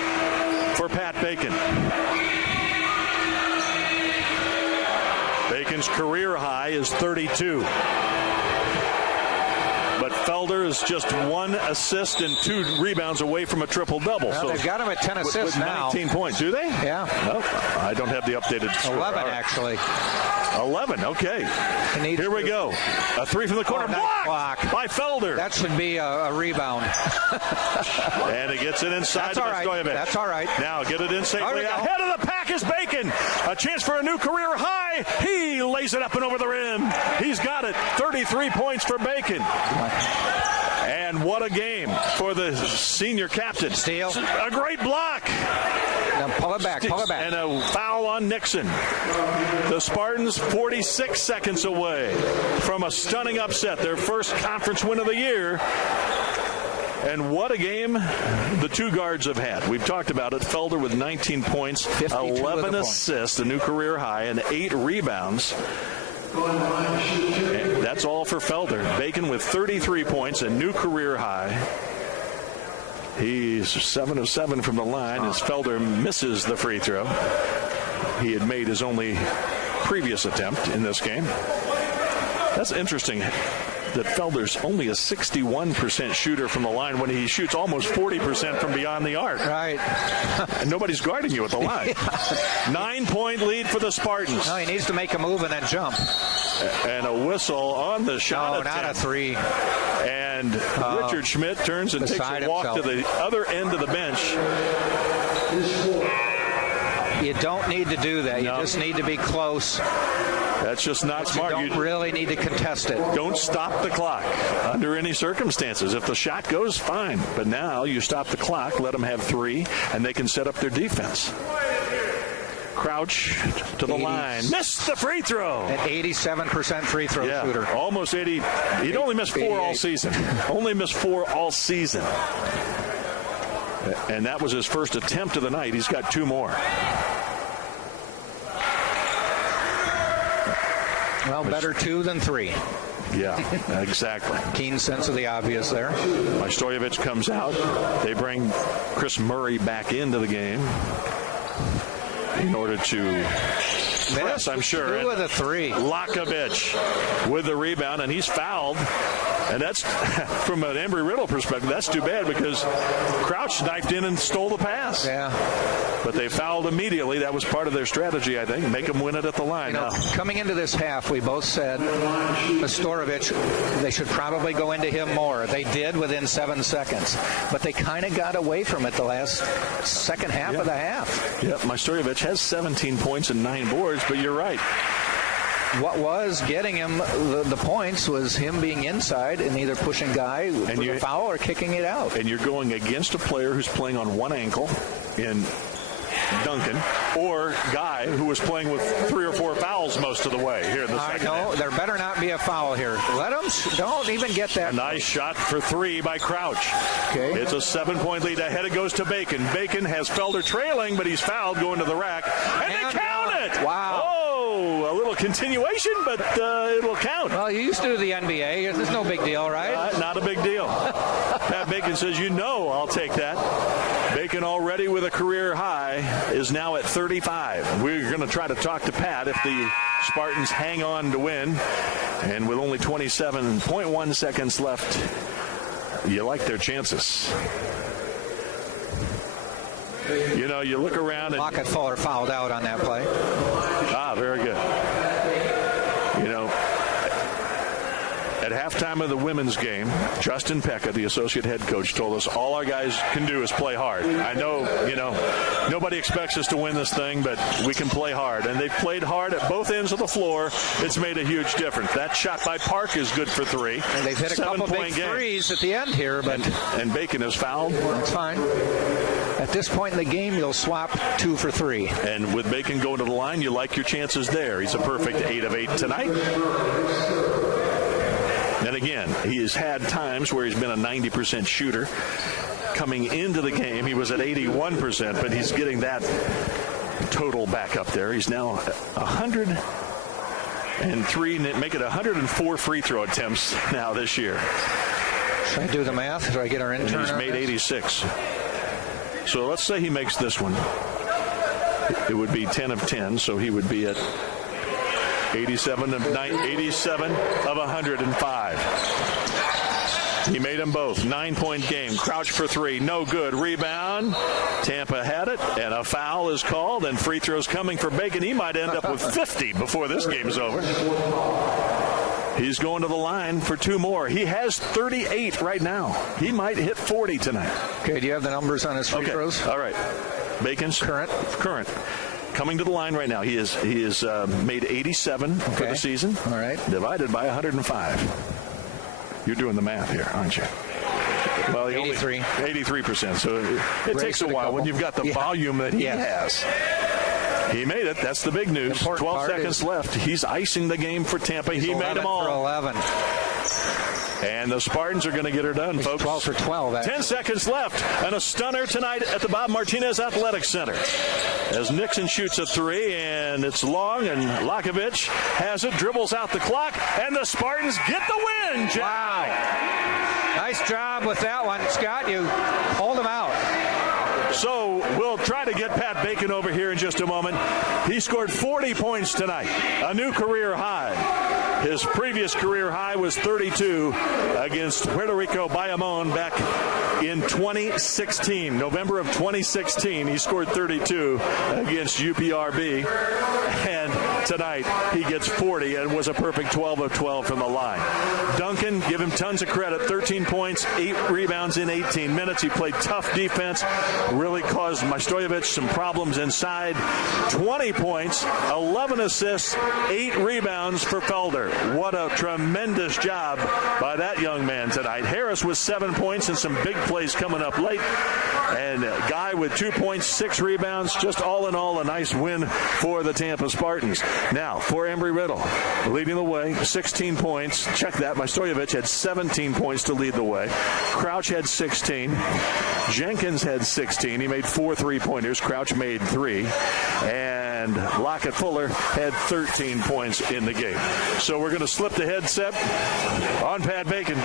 for Pat Bacon. Bacon's career high is 32. But Felder is just 1 assist and 2 rebounds away from a triple-double. Well, so they've got him at 10 assists with now. 19 points. Do they? Yeah. Well, I don't have the updated score. 11, actually. 11, okay. Here we go. A three from the corner. Blocked by Felder. That should be a rebound. And it gets it inside to Stoyevich. That's all right. Now get it in safely. Ahead of the pack is Bacon. A chance for a new career high. He lays it up and over the rim. He's got it. 33 points for Bacon. And what a game for the senior captain. Steal. A great block. Now pull it back. And a foul on Nixon. The Spartans 46 seconds away from a stunning upset. Their first conference win of the year. And what a game the two guards have had. We've talked about it. Felder with 19 points, 11 assists, a new career high, and 8 rebounds. And that's all for Felder. Bacon with 33 points, a new career high. He's 7 of 7 from the line as Felder misses the free throw. He had made his only previous attempt in this game. That's interesting that Felder's only a 61% shooter from the line when he shoots almost 40% from beyond the arc. Right. And nobody's guarding you at the line. 9-point lead for the Spartans. No, he needs to make a move and then jump. And a whistle on the shot attempt. Not a three. And Richard Schmidt turns and takes a walk to the other end of the bench. You don't need to do that. You just need to be close. That's just not smart. You don't really need to contest it. Don't stop the clock under any circumstances. If the shot goes, fine. But now you stop the clock, let them have 3, and they can set up their defense. Crouch to the line. Missed the free throw. An 87% free throw shooter. Almost 80. He'd only missed 4 all season. Only missed 4 all season. And that was his first attempt of the night. He's got 2 more. Well, better 2 than 3. Yeah, exactly. Keen sense of the obvious there. Stoyevich comes out. They bring Chris Murray back into the game in order to press, I'm sure. 2 with a 3. Lakovich with the rebound, and he's fouled. And that's, from an Embry-Riddle perspective, that's too bad because Crouch knifed in and stole the pass. Yeah. But they fouled immediately. That was part of their strategy, I think. Make them win it at the line. Coming into this half, we both said Mastorovich, they should probably go into him more. They did within 7 seconds. But they kind of got away from it the last second half of the half. Yeah, Mastorovich has 17 points and 9 boards, but you're right. What was getting him the points was him being inside and either pushing Guy for a foul or kicking it out. And you're going against a player who's playing on one ankle in Duncan, or Guy, who was playing with 3 or 4 fouls most of the way here in the second half. There better not be a foul here. Let them, don't even get that. A nice shot for 3 by Crouch. Okay. It's a 7-point lead. Ahead it goes to Bacon. Bacon has Felder trailing, but he's fouled going to the rack. And they count it! Wow. Oh, a little continuation, but it'll count. Well, you used to do the NBA. It's no big deal, right? Not a big deal. Pat Bacon says, I'll take that. Bacon already with a career high is now at 35. We're going to try to talk to Pat if the Spartans hang on to win. And with only 27.1 seconds left, you like their chances. You know, you look around and Lockett Fuller fouled out on that play. Very good. You know, at halftime of the women's game, Justin Pekka, the associate head coach, told us all our guys can do is play hard. I know, you know, nobody expects us to win this thing, but we can play hard. And they've played hard at both ends of the floor. It's made a huge difference. That shot by Park is good for 3. And they've hit a couple big threes at the end here, but and Bacon is fouled. That's fine. At this point in the game, you'll swap 2 for 3. And with Bacon going to the line, you like your chances there. He's a perfect 8 of 8 tonight. And again, he has had times where he's been a 90% shooter. Coming into the game, he was at 81%, but he's getting that total back up there. He's now 103, make it 104 free throw attempts now this year. Should I do the math? Do I get our intern? And he's made 86. So let's say he makes this one. It would be 10 of 10, so he would be at 87 of 105. He made them both. 9-point game. Crouch for 3. No good. Rebound. Tampa had it, and a foul is called, and free throws coming for Bacon. He might end up with 50 before this game's over. He's going to the line for 2 more. He has 38 right now. He might hit 40 tonight. Okay, do you have the numbers on his free throws? All right. Bacon's current. Coming to the line right now. He is made 87 for the season. All right. Divided by 105. You're doing the math here, aren't you? Well, 83%. So it takes a while when you've got the volume that he has. He made it. That's the big news. 12 seconds left. He's icing the game for Tampa. He made them all. For 11. And the Spartans are going to get her done, folks. 12 for 12. Actually. 10 seconds left. And a stunner tonight at the Bob Martinez Athletics Center. As Nixon shoots a 3, and it's long, and Lakovich has it, dribbles out the clock, and the Spartans get the win, Jack. Wow. Nice job with that one, Scott. You hold him out. So we'll try to get Pat Bacon over here in just a moment. He scored 40 points tonight, a new career high. His previous career high was 32 against Puerto Rico Bayamon back in 2016. November of 2016, he scored 32 against UPRB. And tonight, he gets 40 and was a perfect 12 of 12 from the line. Duncan, give him tons of credit. 13 points, 8 rebounds in 18 minutes. He played tough defense, really caused Majstojevich some problems inside. 20 points, 11 assists, 8 rebounds for Felder. What a tremendous job by that young man tonight. Harris with 7 points and some big plays coming up late. And Guy with 2 points, 6 rebounds. Just all in all, a nice win for the Tampa Spartans. Now, for Embry Riddle, leading the way, 16 points. Check that. Majstojevich had 17 points to lead the way. Crouch had 16. Jenkins had 16. He made 4 3-pointers. Crouch made 3. And Lockett Fuller had 13 points in the game. So we're going to slip the headset on Pat Bacon.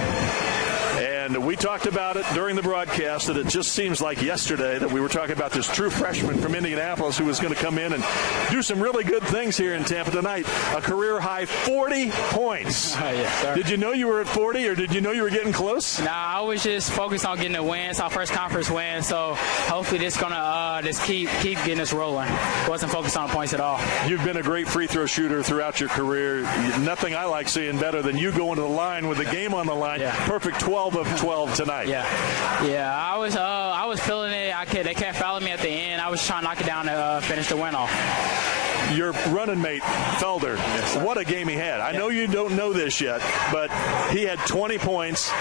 And we talked about it during the broadcast that it just seems like yesterday that we were talking about this true freshman from Indianapolis who was going to come in and do some really good things here in Tampa tonight. A career high 40 points. Yes, sir. Did you know you were at 40 or did you know you were getting close? Nah, I was just focused on getting a win. It's our first conference win, so hopefully this going to just keep getting us rolling. Wasn't focused on points at all. You've been a great free throw shooter throughout your career. Nothing I like seeing better than you going to the line with the game on the line. Yeah. Perfect 12 of 12 tonight. Yeah. I was feeling it. They kept fouling me at the end. I was trying to knock it down to finish the win off. Your running mate, Felder, what a game he had. I know you don't know this yet, but he had 20 points,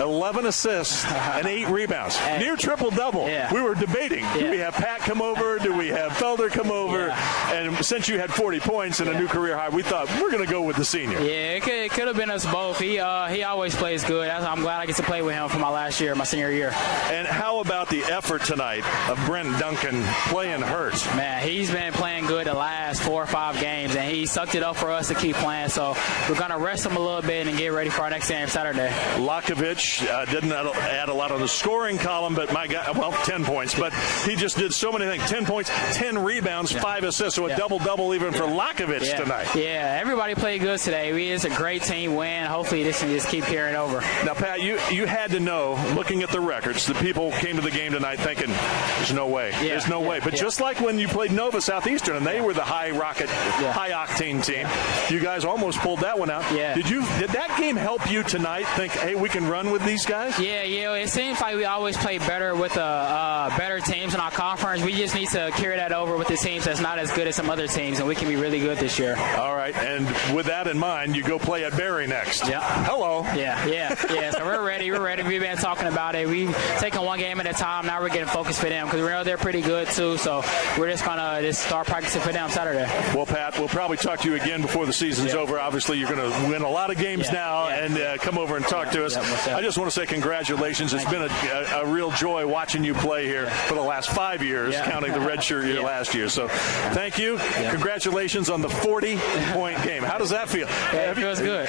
11 assists, and 8 rebounds. Near triple-double. Yeah. We were debating, do we have Pat come over? Do we have Felder come over? Yeah. And since you had 40 points and a new career high, we thought we're going to go with the senior. Yeah, it could have been us both. He always plays good. I'm glad I get to play with him for my senior year. And how about the effort tonight of Brent Duncan playing hurt? Man, he's been playing good the last last 4 or 5 games, and he sucked it up for us to keep playing. So we're going to rest him a little bit and get ready for our next game Saturday. Lakovich didn't add a lot on the scoring column, but my God, well, 10 points. But he just did so many things. 10 points, 10 rebounds, 5 assists. So a double-double even for Lakovich tonight. Yeah, everybody played good today. It's a great team win. Hopefully this can just keep carrying over. Now, Pat, you had to know, looking at the records, the people came to the game tonight thinking, there's no way. There's no way. But just like when you played Nova Southeastern, and they were the high-octane team, you guys almost pulled that one out. Yeah. Did that game help you tonight think, hey, we can run with these guys? Yeah. It seems like we always play better with better teams in our conference. We just need to carry that over with the teams that's not as good as some other teams, and we can be really good this year. All right. And with that in mind, you go play at Barry next. Yeah. Hello. Yeah. So we're ready. We've been talking about it. We've taken one game at a time. Now we're getting focused for them because we know they're pretty good too. So we're just going to start practicing for them Saturday. Well, Pat, we'll probably talk to you again before the season's over. Obviously, you're going to win a lot of games now and come over and talk to us. I just want to say congratulations. It's been a real joy watching you play here for the last 5 years, counting the redshirt year last year. So thank you. Congratulations on the 40-point game. How does that feel? It feels good.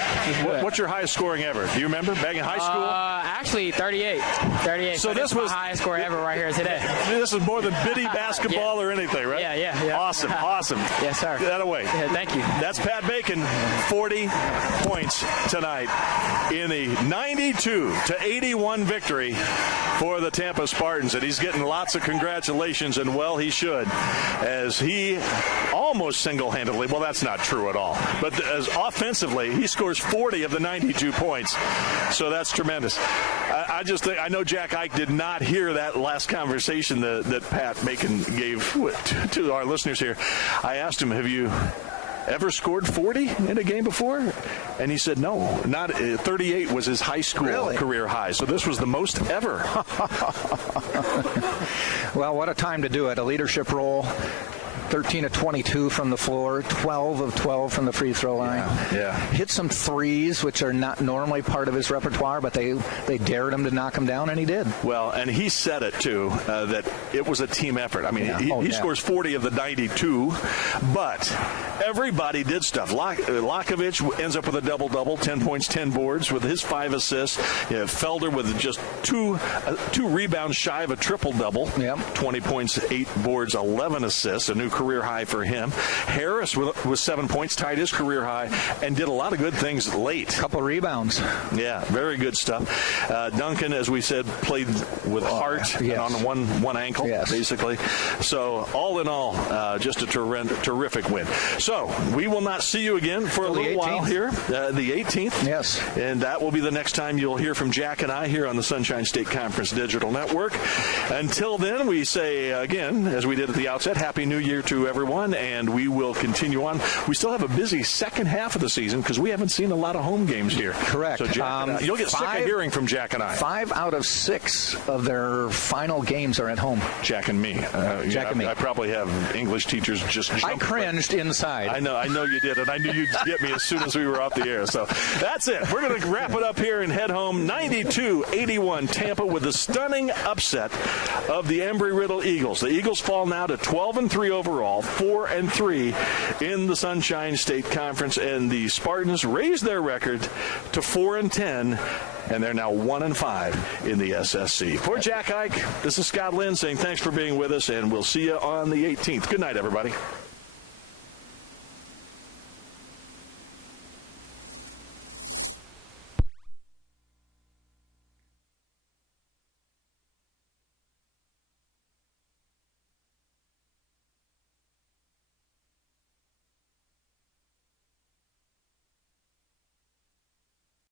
What's your highest scoring ever? Do you remember back in high school? Actually, 38. So this was my highest score ever right here today. This is more than biddy basketball or anything, right? Yeah. Awesome. Yes, sir. That away. Yeah, thank you. That's Pat Bacon, 40 points tonight in the 92-81 victory for the Tampa Spartans. And he's getting lots of congratulations, and well, he should, as he almost single-handedly, well, that's not true at all, but as offensively, he scores 40 of the 92 points. So that's tremendous. I just think, I know Jack Ike did not hear that last conversation that Pat Bacon gave to our listeners here. I asked him, have you ever scored 40 in a game before? And he said no, not 38 was his high school career high. So this was the most ever. Well, what a time to do it. A leadership role. 13 of 22 from the floor, 12 of 12 from the free throw line. Yeah. Hit some threes, which are not normally part of his repertoire, but they dared him to knock him down, and he did. Well, and he said it, too, that it was a team effort. I mean, he scores 40 of the 92, but everybody did stuff. Lakovich ends up with a double-double, 10 points, 10 boards with his 5 assists. Felder with just two rebounds shy of a triple-double. 20 points, 8 boards, 11 assists, a new career high for him. Harris with 7 points, tied his career high, and did a lot of good things late. Couple rebounds. Yeah, very good stuff. Duncan, as we said, played with heart and on one ankle, basically. So all in all, just a terrific win. So we will not see you again for a little while here, the 18th. Yes. And that will be the next time you'll hear from Jack and I here on the Sunshine State Conference Digital Network. Until then, we say again, as we did at the outset, Happy New Year to everyone, and we will continue on. We still have a busy second half of the season because we haven't seen a lot of home games here. Correct. So Jack you'll get sick of hearing from Jack and I. 5 out of 6 of their final games are at home. Jack and me. Jack and me. I probably have English teachers just jumping. I cringed inside. I know you did, and I knew you'd get me as soon as we were off the air. So that's it. We're going to wrap it up here and head home. 92-81 Tampa with the stunning upset of the Embry Riddle Eagles. The Eagles fall now to 12-3 overall, 4-3 in the Sunshine State Conference, and the Spartans raised their record to 4-10, and they're now 1-5 in the SSC. For Jack Ike, this is Scott Lynn saying thanks for being with us, and we'll see you on the 18th. Good night, everybody.